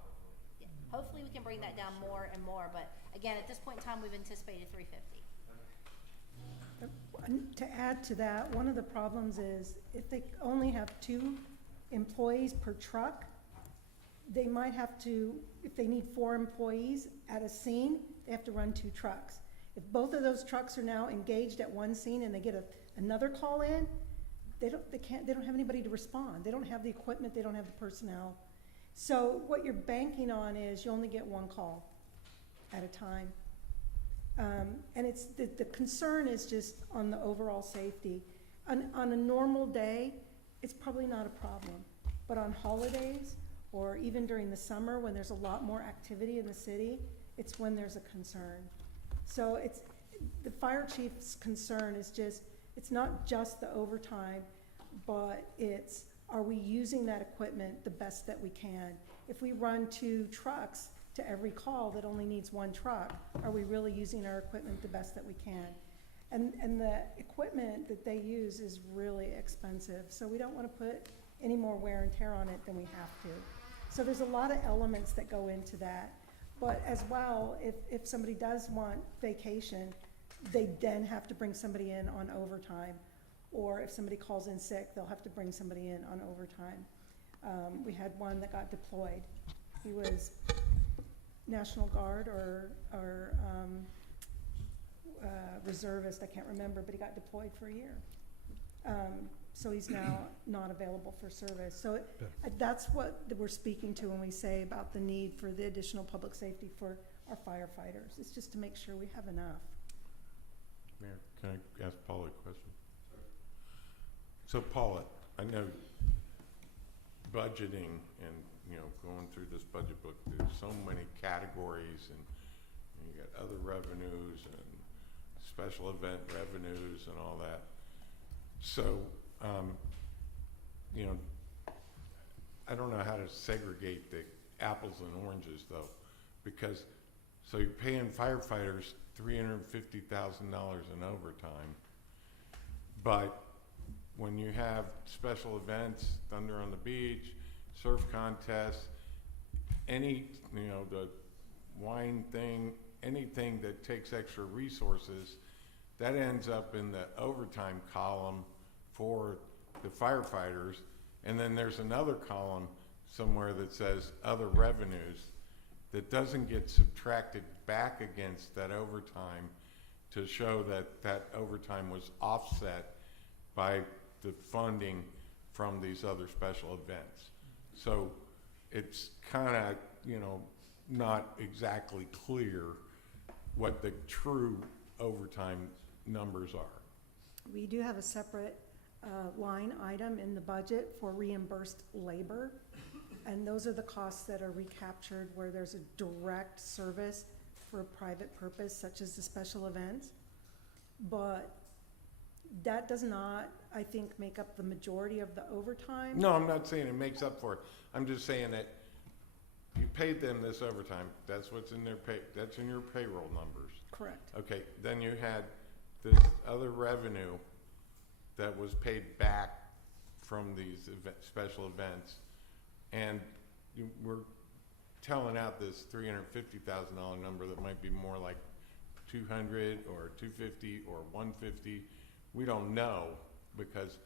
Yeah. Hopefully we can bring that down more and more, but again, at this point in time, we've anticipated 350. To add to that, one of the problems is if they only have 2 employees per truck, they might have to, if they need 4 employees at a scene, they have to run 2 trucks. If both of those trucks are now engaged at one scene and they get another call in, they don't have anybody to respond. They don't have the equipment, they don't have the personnel. So what you're banking on is you only get 1 call at a time. And it's the concern is just on the overall safety. On a normal day, it's probably not a problem. But on holidays, or even during the summer when there's a lot more activity in the city, it's when there's a concern. So the fire chief's concern is it's not just the overtime, but are we using that equipment the best that we can? If we run 2 trucks to every call that only needs 1 truck, are we really using our equipment the best that we can? And the equipment that they use is really expensive, so we don't want to put any more wear and tear on it than we have to. So there's a lot of elements that go into that. But as well, if somebody does want vacation, they then have to bring somebody in on overtime. or if somebody calls in sick, they'll have to bring somebody in on overtime. We had one that got deployed. He was National Guard or reservist, I can't remember, but he got deployed for a year. So he's now not available for service. So that's what we're speaking to when we say about the need for the additional public safety for our firefighters. It's just to make sure we have enough. Mayor, can I ask Paula a question? So Paula, I know budgeting and, you know, going through this budget book, there's so many categories, and you got other revenues and special event revenues and all that. So, you know, I don't know how to segregate the apples and oranges though, because, so you're paying firefighters $350,000 in overtime, but when you have special events, Thunder on the Beach, surf contests, any, you know, the wine thing, anything that takes extra resources, that ends up in the overtime column for the firefighters. And then there's another column somewhere that says other revenues that doesn't get subtracted back against that overtime to show that that overtime was offset by the funding from these other special events. So it's kind of, you know, not exactly clear what the true overtime numbers are. We do have a separate line item in the budget for reimbursed labor, and those are the costs that are recaptured where there's a direct service for a private purpose, such as the special events. But that does not, I think, make up the majority of the overtime. No, I'm not saying it makes up for it. I'm just saying that you paid them this overtime. That's what's in their pay. That's in your payroll numbers. Correct. Okay. Then you had this other revenue that was paid back from these special events, and we're telling out this $350,000 number that might be more like 200 or 250 or 150. We don't know, because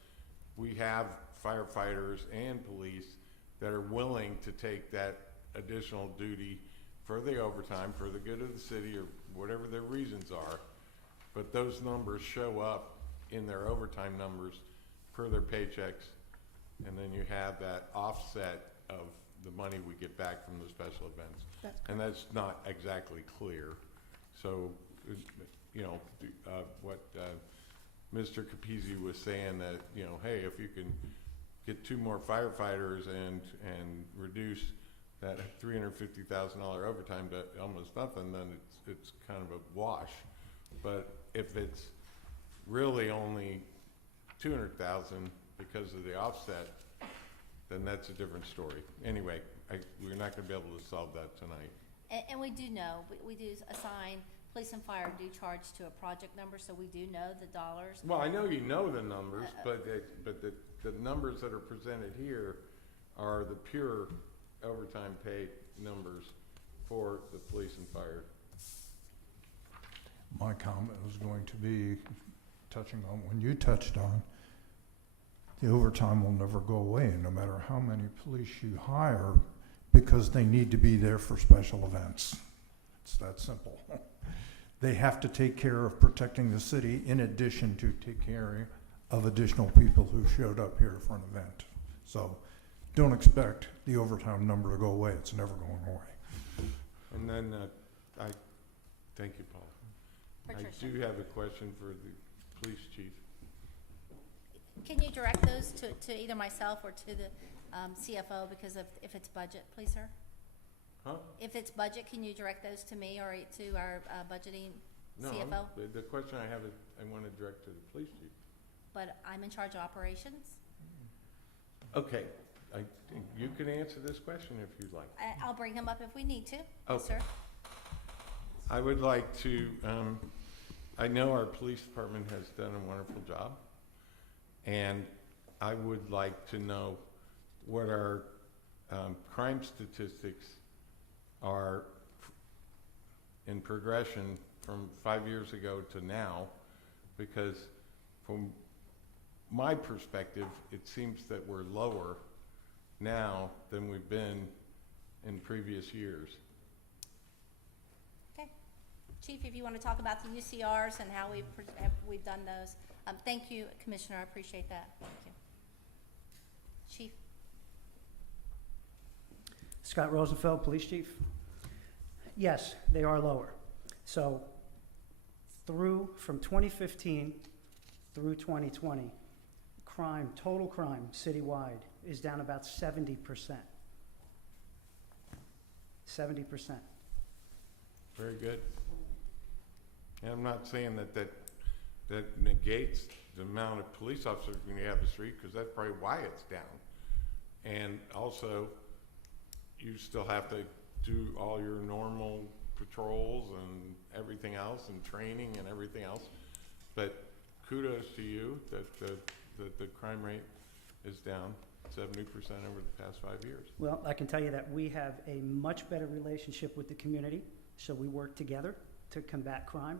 we have firefighters and police that are willing to take that additional duty for the overtime, for the good of the city, or whatever their reasons are. But those numbers show up in their overtime numbers per their paychecks, and then you have that offset of the money we get back from the special events. And that's not exactly clear. So, you know, what Mr. Capizzi was saying, that, you know, hey, if you can get 2 more firefighters and reduce that $350,000 overtime to almost nothing, then it's kind of a wash. But if it's really only 200,000 because of the offset, then that's a different story. Anyway, we're not going to be able to solve that tonight. And we do know, we do assign, police and fire do charge to a project number, so we do know the dollars. Well, I know you know the numbers, but the numbers that are presented here are the pure overtime paid numbers for the police and fire. My comment was going to be touching on when you touched on the overtime will never go away, no matter how many police you hire, because they need to be there for special events. It's that simple. They have to take care of protecting the city in addition to take care of additional people who showed up here for an event. So don't expect the overtime number to go away. It's never going away. And then thank you, Paul. Patricia. I do have a question for the police chief. Can you direct those to either myself or to the CFO, because if it's budget, please, sir? Huh? If it's budget, can you direct those to me or to our budgeting CFO? No, the question I have is, I want to direct to the police chief. But I'm in charge of operations. Okay, you can answer this question if you'd like. I'll bring him up if we need to. Yes, Okay. sir. I would like to, I know our police department has done a wonderful job, and I would like to know what our crime statistics are in progression from 5 years ago to now, because from my perspective, it seems that we're lower now than we've been in previous years. Okay. Chief, if you want to talk about the UCRs and how we've done those. Thank you, Commissioner, I appreciate that. Thank you. Chief? Scott Rosenfeld, Police Chief. Yes, they are lower. So from 2015 through 2020, total crime citywide is down about 70%. 70%. Very good. And I'm not saying that negates the amount of police officers when you have the street, because that's probably why it's down. And also, you still have to do all your normal patrols and everything else, and training and everything else. But kudos to you that the crime rate is down 70% over the past 5 years. Well, I can tell you that we have a much better relationship with the community, so we work together to combat crime.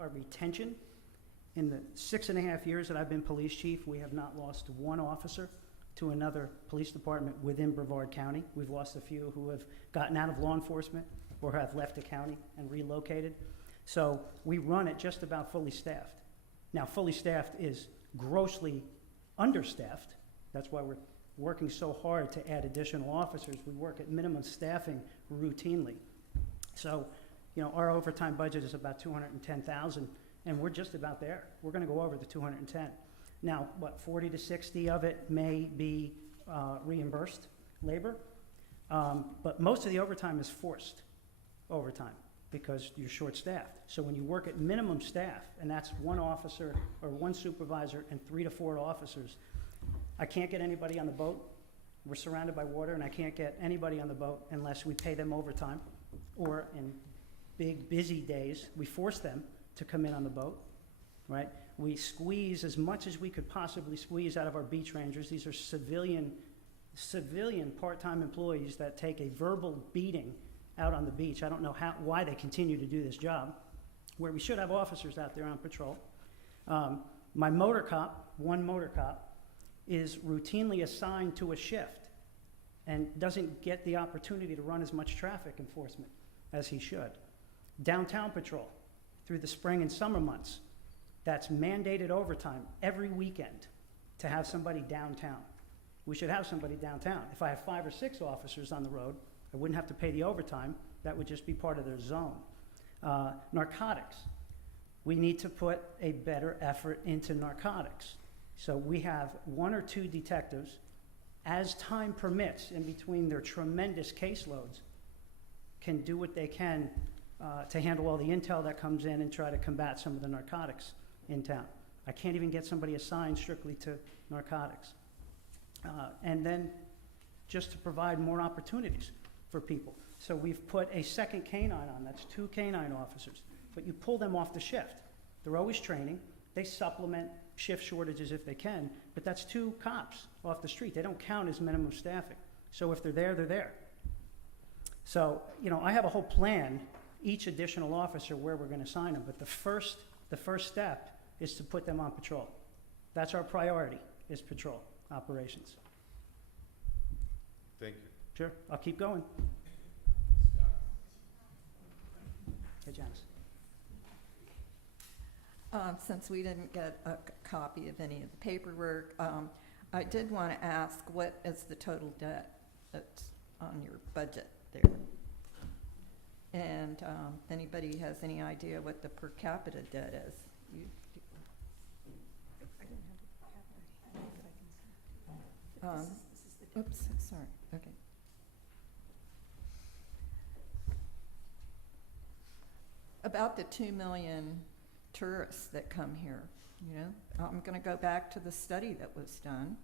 Our retention, in the 6.5 years that I've been police chief, we have not lost one officer to another police department within Brevard County. We've lost a few who have gotten out of law enforcement or have left the county and relocated. So we run it just about fully staffed. Now, fully staffed is grossly understaffed. That's why we're working so hard to add additional officers. We work at minimum staffing routinely. So, our overtime budget is about $210,000, and we're just about there. We're going to go over the 210. Now, 40 to 60 of it may be reimbursed labor, but most of the overtime is forced overtime because you're short-staffed. So when you work at minimum staff, and that's one officer or one supervisor and 3 to 4 officers, I can't get anybody on the boat. We're surrounded by water, and I can't get anybody on the boat unless we pay them overtime, or in big, busy days, we force them to come in on the boat, right? We squeeze as much as we could possibly squeeze out of our beach rangers. These are civilian part-time employees that take a verbal beating out on the beach. I don't know why they continue to do this job, where we should have officers out there on patrol. My motor cop, one motor cop, is routinely assigned to a shift and doesn't get the opportunity to run as much traffic enforcement as he should. Downtown patrol, through the spring and summer months, that's mandated overtime every weekend to have somebody downtown. We should have somebody downtown. If I have 5 or 6 officers on the road, I wouldn't have to pay the overtime. That would just be part of their zone. Narcotics. We need to put a better effort into narcotics. So we have 1 or 2 detectives, as time permits, in between their tremendous caseloads, can do what they can to handle all the intel that comes in and try to combat some of the narcotics in town. I can't even get somebody assigned strictly to narcotics. And then just to provide more opportunities for people. So we've put a second canine on. That's 2 canine officers. But you pull them off the shift. They're always training. They supplement shift shortages if they can, but that's 2 cops off the street. They don't count as minimum staffing. So if they're there, they're there. So, I have a whole plan, each additional officer, where we're going to assign them, but the first step is to put them on patrol. That's our priority, is patrol operations. Thank you. Sure, I'll keep going. Hey, Janice. Since we didn't get a copy of any of the paperwork, I did want to ask, what is the total debt that's on your budget there? And if anybody has any idea what the per capita debt is? Oops, sorry, okay. About the 2 million tourists that come here, I'm going to go back to the study that was done.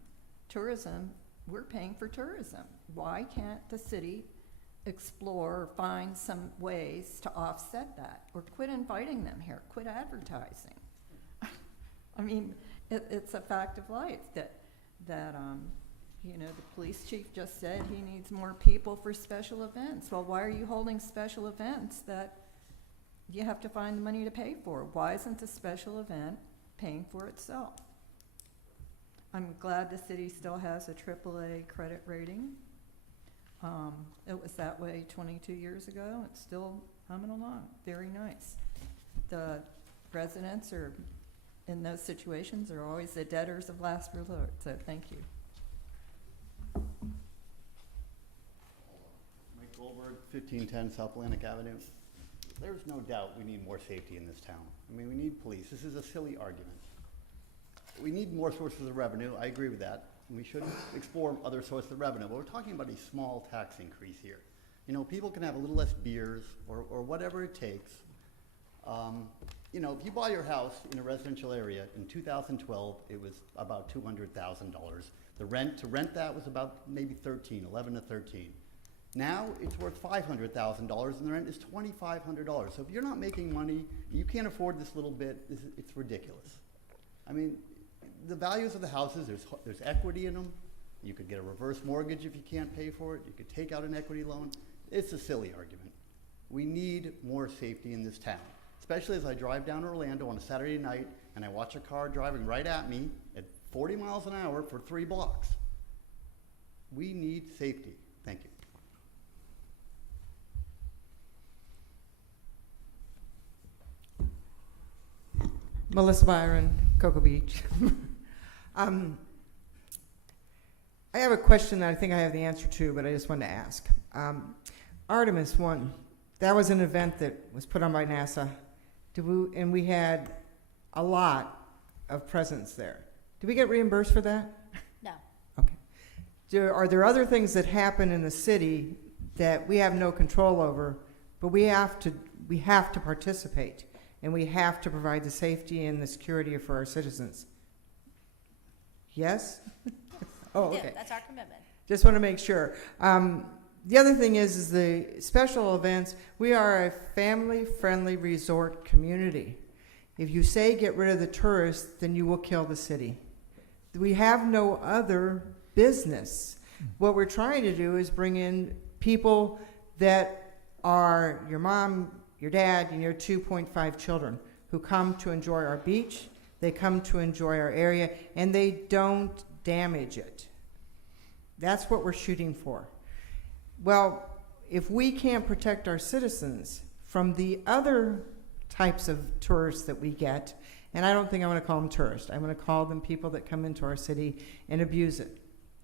Tourism, we're paying for tourism. Why can't the city explore or find some ways to offset that, or quit inviting them here, quit advertising? I mean, it's a fact of life that the police chief just said he needs more people for special events. Well, why are you holding special events that you have to find the money to pay for? Why isn't the special event paying for itself? I'm glad the city still has a AAA credit rating. It was that way 22 years ago. It's still humming along. Very nice. The residents are, in those situations, are always the debtors of last resort, so thank you. Mike Goldberg, 1510 South Atlantic Avenue. There's no doubt we need more safety in this town. I mean, we need police. This is a silly argument. We need more sources of revenue. I agree with that. We should explore other sources of revenue, but we're talking about a small tax increase here. You know, people can have a little less beers or whatever it takes. You know, if you buy your house in a residential area in 2012, it was about $200,000. To rent that was about maybe 11 to 13. Now it's worth $500,000 and the rent is $2,500. So if you're not making money, you can't afford this little bit, it's ridiculous. I mean, the values of the houses, there's equity in them. You could get a reverse mortgage if you can't pay for it. You could take out an equity loan. It's a silly argument. We need more safety in this town, especially as I drive down Orlando on a Saturday night and I watch a car driving right at me at 40 miles an hour for 3 blocks. We need safety. Thank you. Melissa Byron, Cocoa Beach. I have a question that I think I have the answer to, but I just wanted to ask. Artemis 1, that was an event that was put on by NASA, and we had a lot of presence there. Did we get reimbursed for that? No. Okay. Are there other things that happen in the city that we have no control over, but we have to participate, and we have to provide the safety and the security for our citizens? Yes? Oh, okay. Yeah, that's our commitment. Just want to make sure. The other thing is the special events. We are a family-friendly resort community. If you say get rid of the tourists, then you will kill the city. We have no other business. What we're trying to do is bring in people that are your mom, your dad, and your 2.5 children who come to enjoy our beach, they come to enjoy our area, and they don't damage it. That's what we're shooting for. Well, if we can't protect our citizens from the other types of tourists that we get, and I don't think I want to call them tourists, I want to call them people that come into our city and abuse it,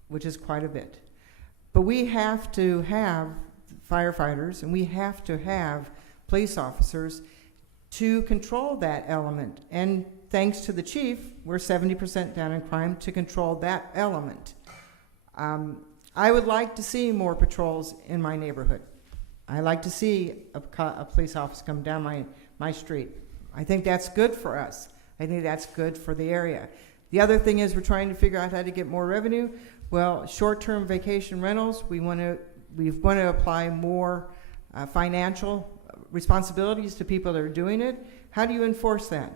which is quite a bit. But we have to have firefighters and we have to have police officers to control that element. And thanks to the chief, we're 70% down in crime to control that element. I would like to see more patrols in my neighborhood. I like to see a police officer come down my street. I think that's good for us. I think that's good for the area. The other thing is we're trying to figure out how to get more revenue. Well, short-term vacation rentals, we want to apply more financial responsibilities to people that are doing it. How do you enforce that?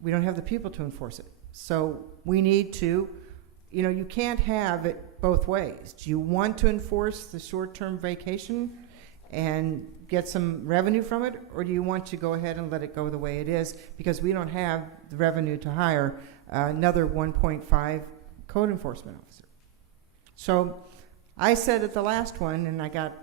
We don't have the people to enforce it. So we need to, you can't have it both ways. Do you want to enforce the short-term vacation and get some revenue from it, or do you want to go ahead and let it go the way it is because we don't have the revenue to hire another 1.5 code enforcement officer? So I said at the last one, and I got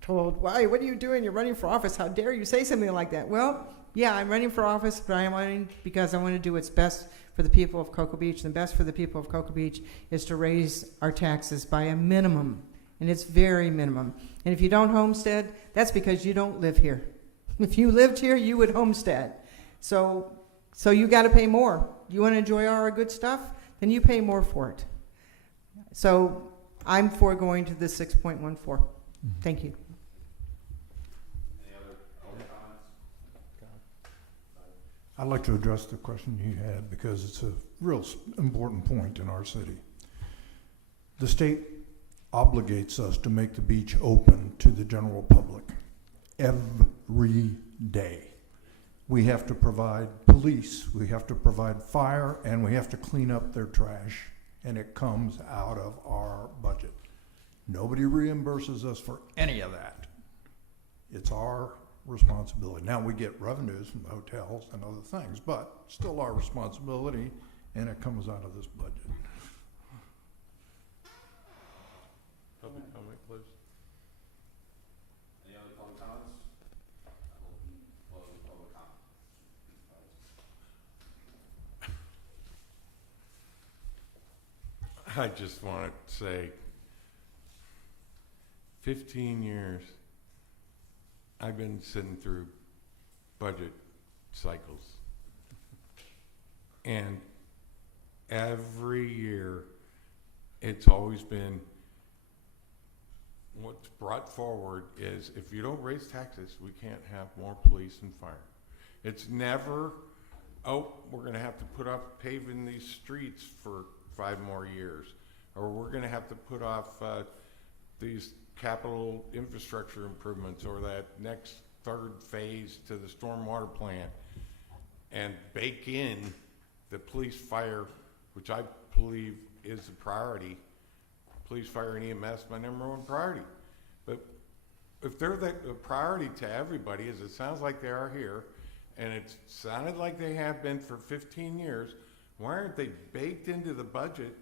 told, why, what are you doing? You're running for office. How dare you say something like that? Well, yeah, I'm running for office, but I'm running because I want to do what's best for the people of Cocoa Beach. The best for the people of Cocoa Beach is to raise our taxes by a minimum, and it's very minimum. And if you don't homestead, that's because you don't live here. If you lived here, you would homestead. So you got to pay more. You want to enjoy our good stuff? Then you pay more for it. So I'm for going to the 6.14. Thank you. Any other comments? I'd like to address the question you had because it's a real important point in our city. The state obligates us to make the beach open to the general public every day. We have to provide police, we have to provide fire, and we have to clean up their trash, and it comes out of our budget. Nobody reimburses us for any of that. It's our responsibility. Now we get revenues from the hotels and other things, but still our responsibility, and it comes out of this budget. I just want to say, 15 years, I've been sitting through budget cycles. And every year, it's always been, what's brought forward is, if you don't raise taxes, we can't have more police and fire. It's never, oh, we're gonna have to put off paving these streets for 5 more years, or we're gonna have to put off these capital infrastructure improvements, or that next 3rd phase to the stormwater plant, and bake in the police, fire, which I believe is a priority. Police, fire, and EMS, my #1 priority. But if they're a priority to everybody, as it sounds like they are here, and it's sounded like they have been for 15 years, why aren't they baked into the budget?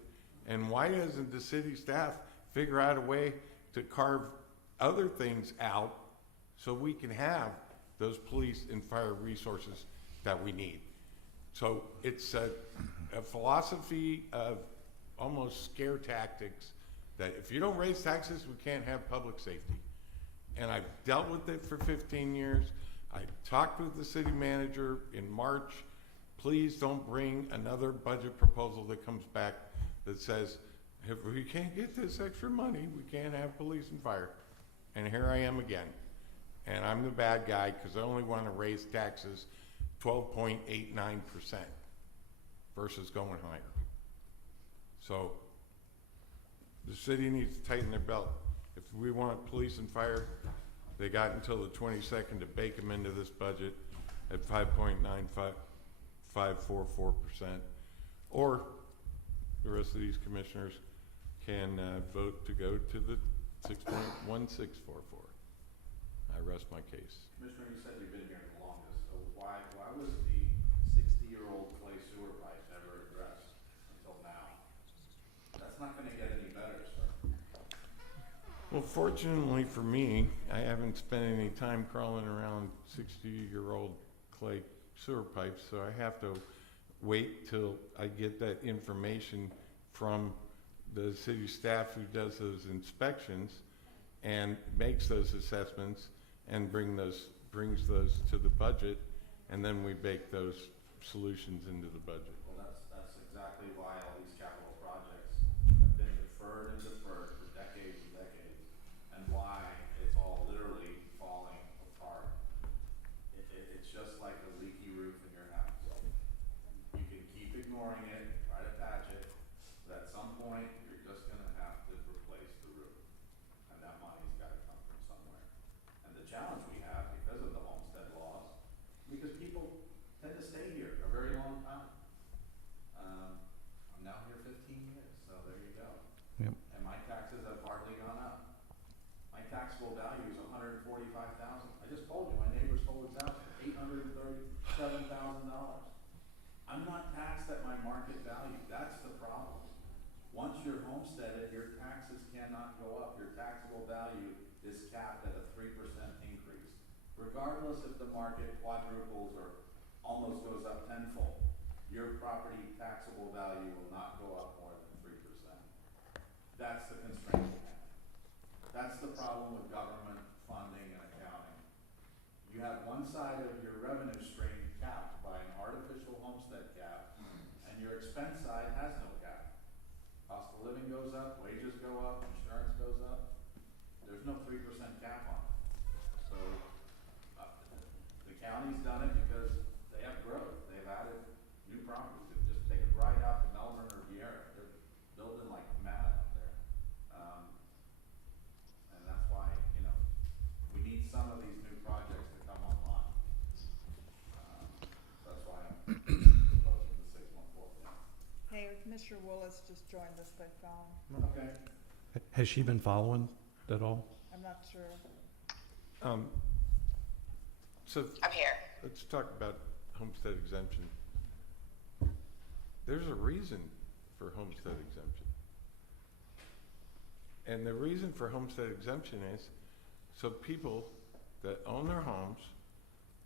And why doesn't the city staff figure out a way to carve other things out so we can have those police and fire resources that we need? So it's a philosophy of almost scare tactics, that if you don't raise taxes, we can't have public safety. And I've dealt with it for 15 years. I talked with the city manager in March. Please don't bring another budget proposal that comes back that says, if we can't get this extra money, we can't have police and fire. And here I am again. And I'm the bad guy because I only want to raise taxes 12.89% versus going higher. So the city needs to tighten their belt. If we want police and fire, they got until the 22nd to bake them into this budget at 5.9544%. Or the rest of these commissioners can vote to go to the 6.1644. I rest my case. Commissioner, you said you've been here the longest, so why was the 60-year-old clay sewer pipe never addressed until now? That's not gonna get any better, sir. Well, fortunately for me, I haven't spent any time crawling around 60-year-old clay sewer pipes, so I have to wait till I get that information from the city staff who does those inspections and makes those assessments and brings those to the budget, and then we bake those solutions into the budget. Well, that's exactly why all these capital projects have been deferred for decades and decades, and why it's all literally falling apart. It's just like a leaky roof in your house. You can keep ignoring it, try to patch it, but at some point, you're just gonna have to replace the roof. And that money's gotta come from somewhere. And the challenge we have, because of the homestead laws, because people tend to stay here a very long time. I'm now here 15 years, so there you go. Yep. And my taxes have hardly gone up. My taxable value is $145,000. I just told you, my neighbor sold his house for $837,000. I'm not taxed at my market value. That's the problem. Once you're homesteaded, your taxes cannot go up. Your taxable value is capped at a 3% increase. Regardless if the market quadruples or almost goes up tenfold, your property taxable value will not go up more than 3%. That's the constraint we have. That's the problem with government funding and accounting. You have one side of your revenue stream capped by an artificial homestead cap, and your expense side has no cap. Cost of living goes up, wages go up, insurance goes up. There's no 3% cap on it. So the county's done it because they have growth. They've added new properties. Just take it right out to Melbourne or Vieira. They're building like mad out there. And that's why, we need some of these new projects to come online. That's why I'm proposing the 614. Hey, Commissioner Willis just joined us by phone. Okay. Has she been following at all? I'm not sure. So I'm here. let's talk about homestead exemption. There's a reason for homestead exemption. And the reason for homestead exemption is so people that own their homes,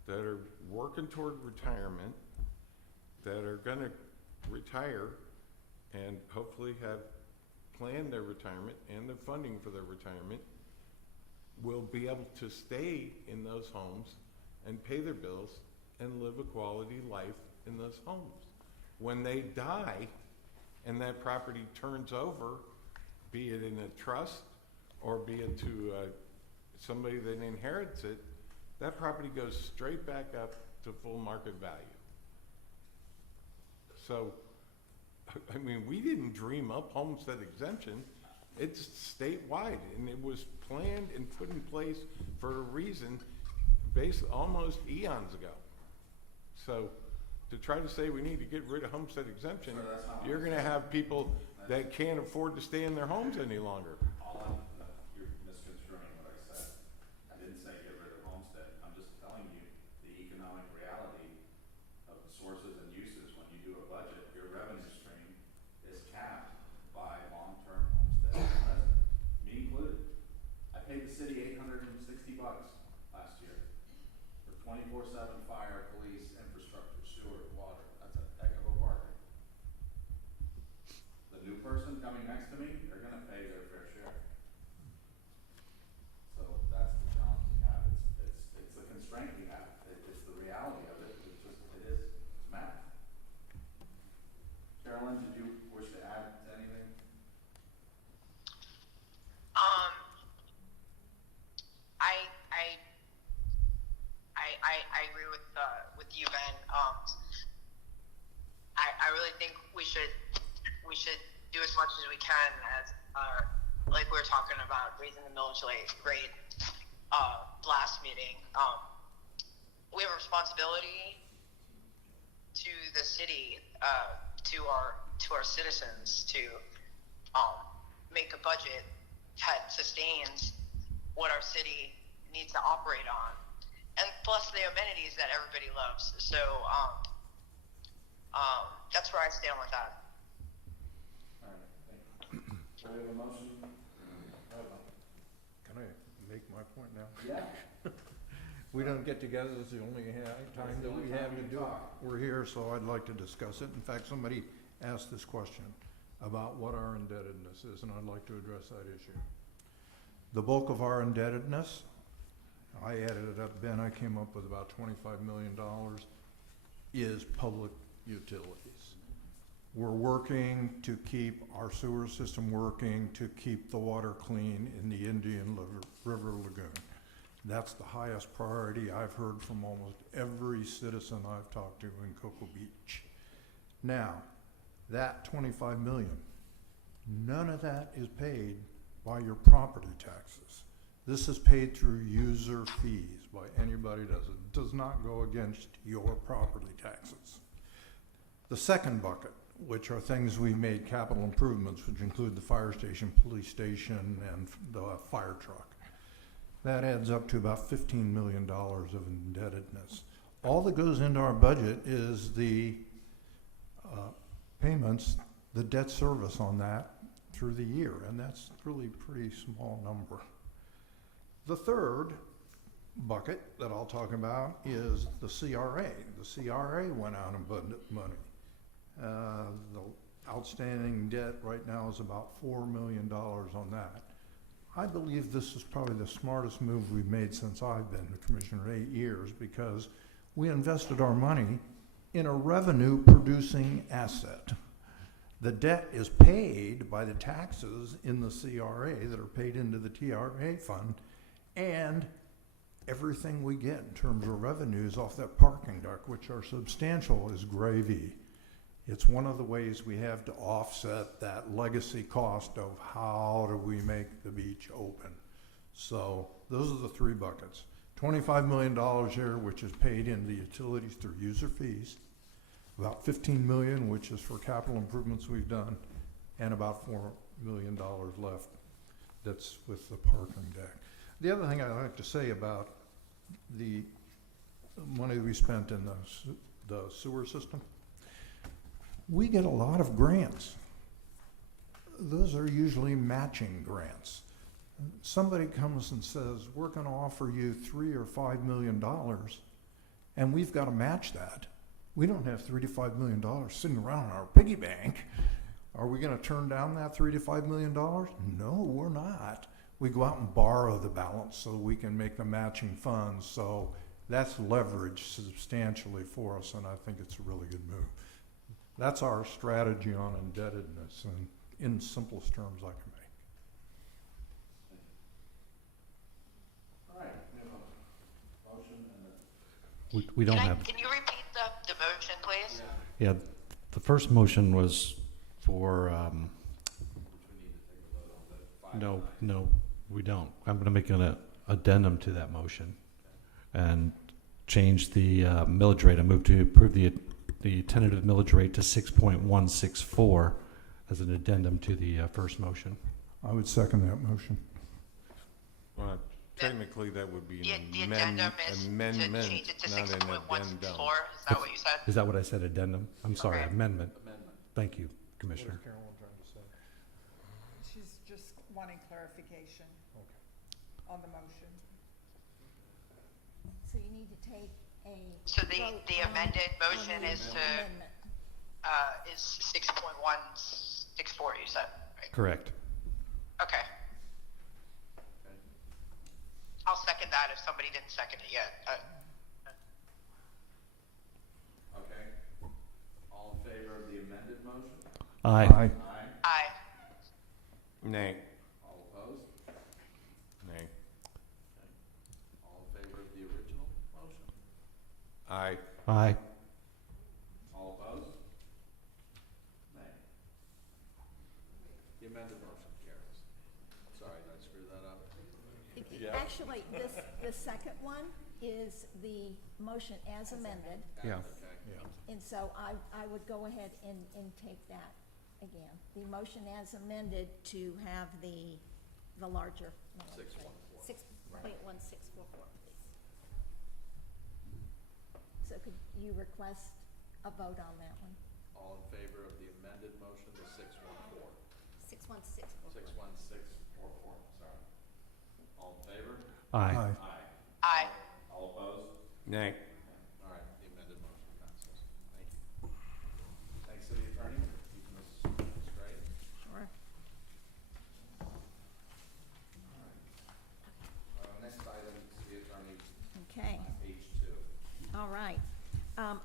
that are working toward retirement, that are gonna retire and hopefully have plan their retirement and their funding for their retirement will be able to stay in those homes and pay their bills and live a quality life in those homes. When they die and that property turns over, be it in a trust or be it to somebody that inherits it, that property goes straight back up to full market value. So, I mean, we didn't dream up homestead exemption. It's statewide, and it was planned and put in place for a reason based almost eons ago. So, to try to say we need to get rid of homestead exemption, Sir, that's not what you're I gonna said. have people that can't afford to stay in their homes any longer. You're misconstruing what I said. I didn't say get rid of homestead. I'm just telling you the economic reality of the sources and uses when you do a budget. Your revenue stream is capped by long-term homestead resident, me included. I paid the city $860 last year for 24/7 fire, police, infrastructure, sewer, water. That's a heck of a bargain. The new person coming next to me, they're gonna pay their fair share. So that's the challenge we have. It's the constraint we have. It's the reality of it. It's math. Carolyn, did you wish to add to anything? I agree with you, Ben. I really think we should do as much as we can as like we were talking about raising the millage rate last meeting. We have a responsibility to the city, to our citizens, to make a budget that sustains what our city needs to operate on, and plus the amenities that everybody loves. So that's where I stand with that. All right, thank you. So we have a motion. Can I make my point now? Yeah. We don't get together, this is the only time that we have to do it. We're here, so I'd like to discuss it. In fact, somebody asked this question about what our indebtedness is, and I'd like to address that issue. The bulk of our indebtedness, I added it up, Ben, I came up with about $25 million, is public utilities. We're working to keep our sewer system working, to keep the water clean in the Indian River Lagoon. That's the highest priority I've heard from almost every citizen I've talked to in Cocoa Beach. Now, that 25 million, none of that is paid by your property taxes. This is paid through user fees by anybody does it. It does not go against your property taxes. The second bucket, which are things we made capital improvements, which include the fire station, police station, and the fire truck. That adds up to about $15 million of indebtedness. All that goes into our budget is the payments, the debt service on that through the year, and that's really a pretty small number. The third bucket that I'll talk about is the CRA. The CRA went out and budgeted money. The outstanding debt right now is about $4 million on that. I believe this is probably the smartest move we've made since I've been the commissioner, 8 years, because we invested our money in a revenue-producing asset. The debt is paid by the taxes in the CRA that are paid into the TRA fund, and everything we get in terms of revenues off that parking deck, which are substantial, is gravy. It's one of the ways we have to offset that legacy cost of how do we make the beach open. So those are the three buckets. $25 million here, which is paid in the utilities through user fees, about $15 million, which is for capital improvements we've done, and about $4 million left that's with the parking deck. The other thing I'd like to say about the money we spent in the sewer system, we get a lot of grants. Those are usually matching grants. Somebody comes and says, we're going to offer you $3 or $5 million, and we've got to match that. We don't have $3 to $5 million sitting around in our piggy bank. Are we gonna turn down that $3 to $5 million? No, we're not. We go out and borrow the balance so we can make the matching funds. So that's leverage substantially for us, and I think it's a really good move. That's our strategy on indebtedness, and in simplest terms I can make. All right, we have a motion and a We don't have, Can you repeat the motion, please? yeah, the first motion was for, which we need to take a vote on, but no, we don't. I'm going to make an addendum to that motion and change the millage rate. I move to approve the tentative millage rate to 6.164 as an addendum to the first motion. I would second that motion. Technically, that would be The an addendum is amendment, to change it to not an 6.164, addendum. is that what you said? Is that what I said, addendum? I'm sorry, Okay. amendment. amendment. Thank you, Commissioner. What is Carolyn trying to say? She's just wanting clarification on the motion. So you need to take a So vote the on- amended on motion the is to, amendment. is 6.164, you said, right? Correct. Okay. I'll second that if somebody didn't second it yet. Okay. All in favor of the amended motion? Aye. Aye. Aye. Nay. All opposed? Nay. All in favor of the original motion? Aye. Aye. All opposed? Nay. The amended motion carries. Sorry, did I screw that up? Actually, the second one is the motion as amended, Yeah. Okay. and so I would go ahead and take that again. The motion as amended to have the larger. millage rate. 6.1644, please. So could you request a vote on that one? All in favor of the amended motion to 614? 61644. 61644, sorry. All in favor? Aye. Aye. Aye. Aye. All opposed? Nay. All right, the amended motion passes. Thank you. Thanks, City Attorney, for keeping us straight. Sure. All right. Next item, City Attorney, Okay. on page 2. All right.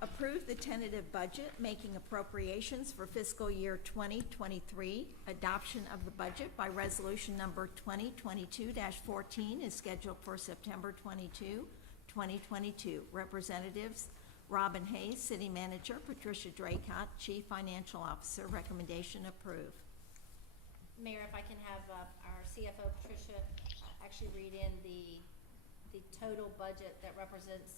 Approve the tentative budget, making appropriations for fiscal year 2023. Adoption of the budget by resolution number 2022-14 is scheduled for September 22, 2022. Representatives, Robin Hayes, City Manager, Patricia Draycott, Chief Financial Officer. Recommendation approved. Mayor, if I can have our CFO, Patricia, actually read in the total budget that represents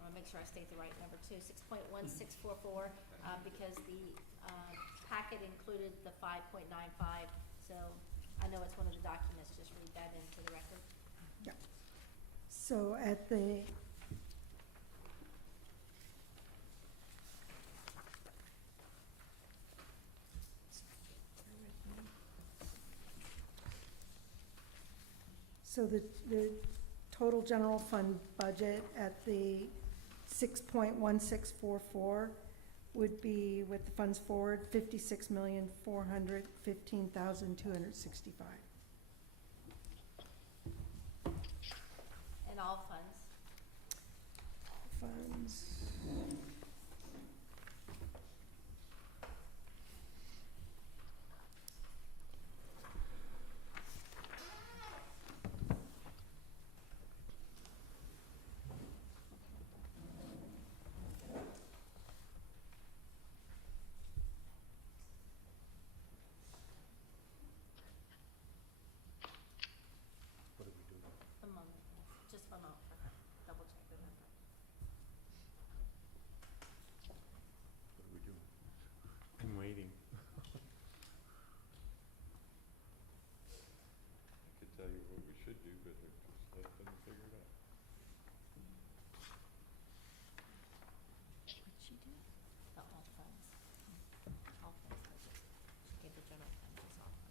I want to make sure I state the right number too, 6.1644, because the packet included the 5.95, so I know it's one of the documents, just read that into the record. Yeah. So at the, so the total general fund budget at the 6.1644 would be, with the funds forward, 56,415,265. And all funds. Funds. A moment, just one moment, double check the number. What do we do? I'm waiting. I could tell you what we should do, but just let them figure it out. What'd she do? The all funds. All funds budget. She gave the general fund as all funds.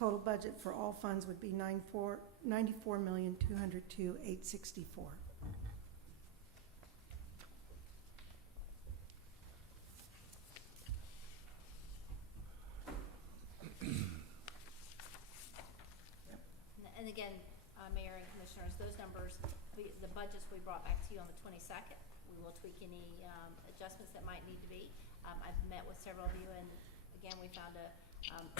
Total budget for all funds would be $94,202,864. And again, Mayor and Commissioners, those numbers, the budgets we brought back to you on the 22nd. We will tweak any adjustments that might need to be. I've met with several of you, and again, we found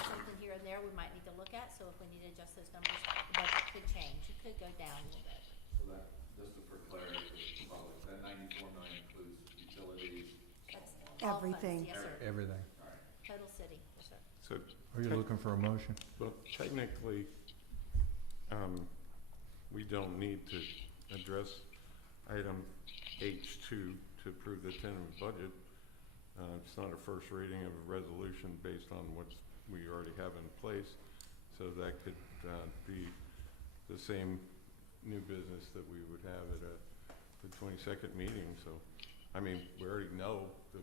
something here and there we might need to look at. So if we need to adjust those numbers, the budget could change. It could go down a little bit. So that, just for clarity, for the public, that 94 million includes utilities? That's all funds. Everything. Yes, sir. Everything. All right. Total city. Yes, sir. So, Are you looking for a motion? well, technically, we don't need to address item H2 to approve the tentative budget. It's not a first reading of a resolution based on what we already have in place, so that could be the same new business that we would have at the 22nd meeting. So, I mean, we already know the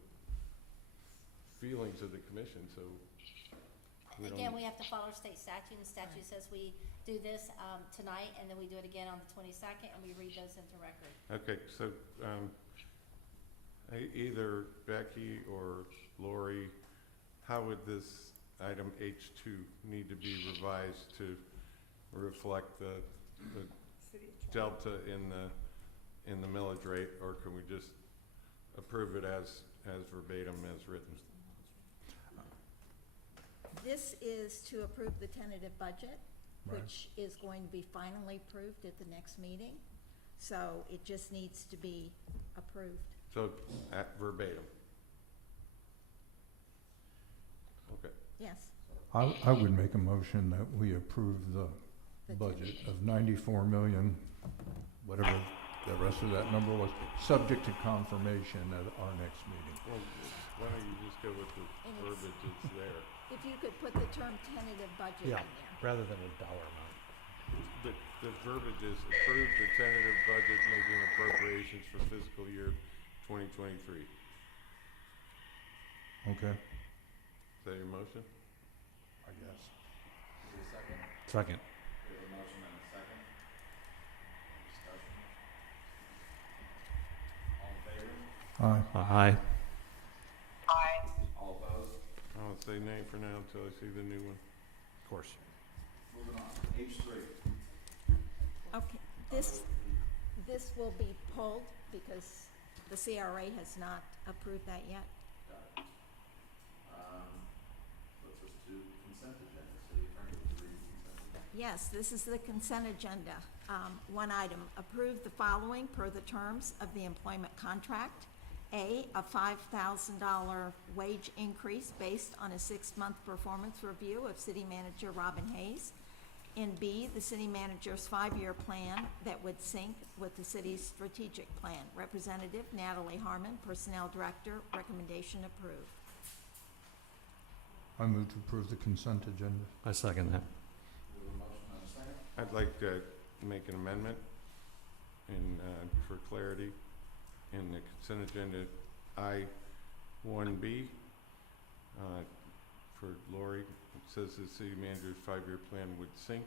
feelings of the commission, so we Again, don't. we have to follow state statute, and the statute says we do this tonight, and then we do it again on the 22nd, and we read those into record. Okay, so either Becky or Lori, how would this item H2 need to be revised to reflect the delta in the millage rate, or can we just approve it as verbatim as written? This is to approve the tentative budget, Right. which is going to be finally approved at the next meeting. So it just needs to be approved. So at verbatim. Okay. Yes. I would make a motion that we approve the budget of 94 million, whatever the rest of that number was, subject to confirmation at our next meeting. Well, why don't you just go with the And it's- verbiage that's there? If you could put the term tentative budget in Yeah, there. rather than a dollar amount. The verbiage is approve the tentative budget making appropriations for fiscal year 2023. Okay? Is that your motion? I guess. Is there a second? Second. We have a motion and a second. Discussion. All in favor? Aye. Aye. Aye. All opposed? I'll say nay for now until I see the new one. Of course. Moving on, H3. Okay, this will be pulled because the CRA has not approved that yet. Got it. Let's just do consent agenda. City Attorney, will you read the consent agenda? Yes, this is the consent agenda. One item, approve the following per the terms of the employment contract. A $5,000 wage increase based on a 6-month performance review of City Manager Robin Hayes. And B, the City Manager's 5-year plan that would sync with the city's strategic plan. Representative Natalie Harmon, Personnel Director, recommendation approved. I move to approve the consent agenda. I second that. We have a motion and a second. I'd like to make an amendment in, for clarity, in the consent agenda, I-1B, for Lori, it says the city manager's 5-year plan would sync.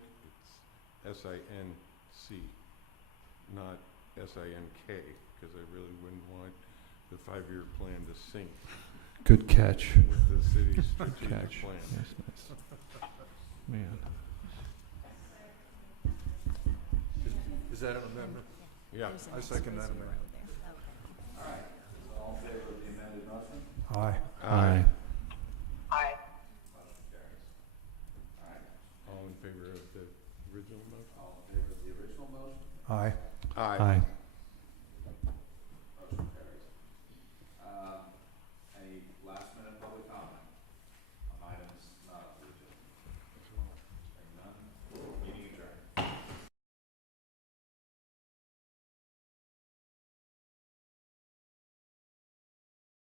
It's S-I-N-C, not S-I-N-K, because I really wouldn't want the 5-year plan to sync Good catch. with the city's Good strategic catch. plan. Yes, nice. Man. Is that an amendment? Yeah. There's an I second that extra zero amendment. there. Okay. All right, is all in favor of the amended motion? Aye. Aye.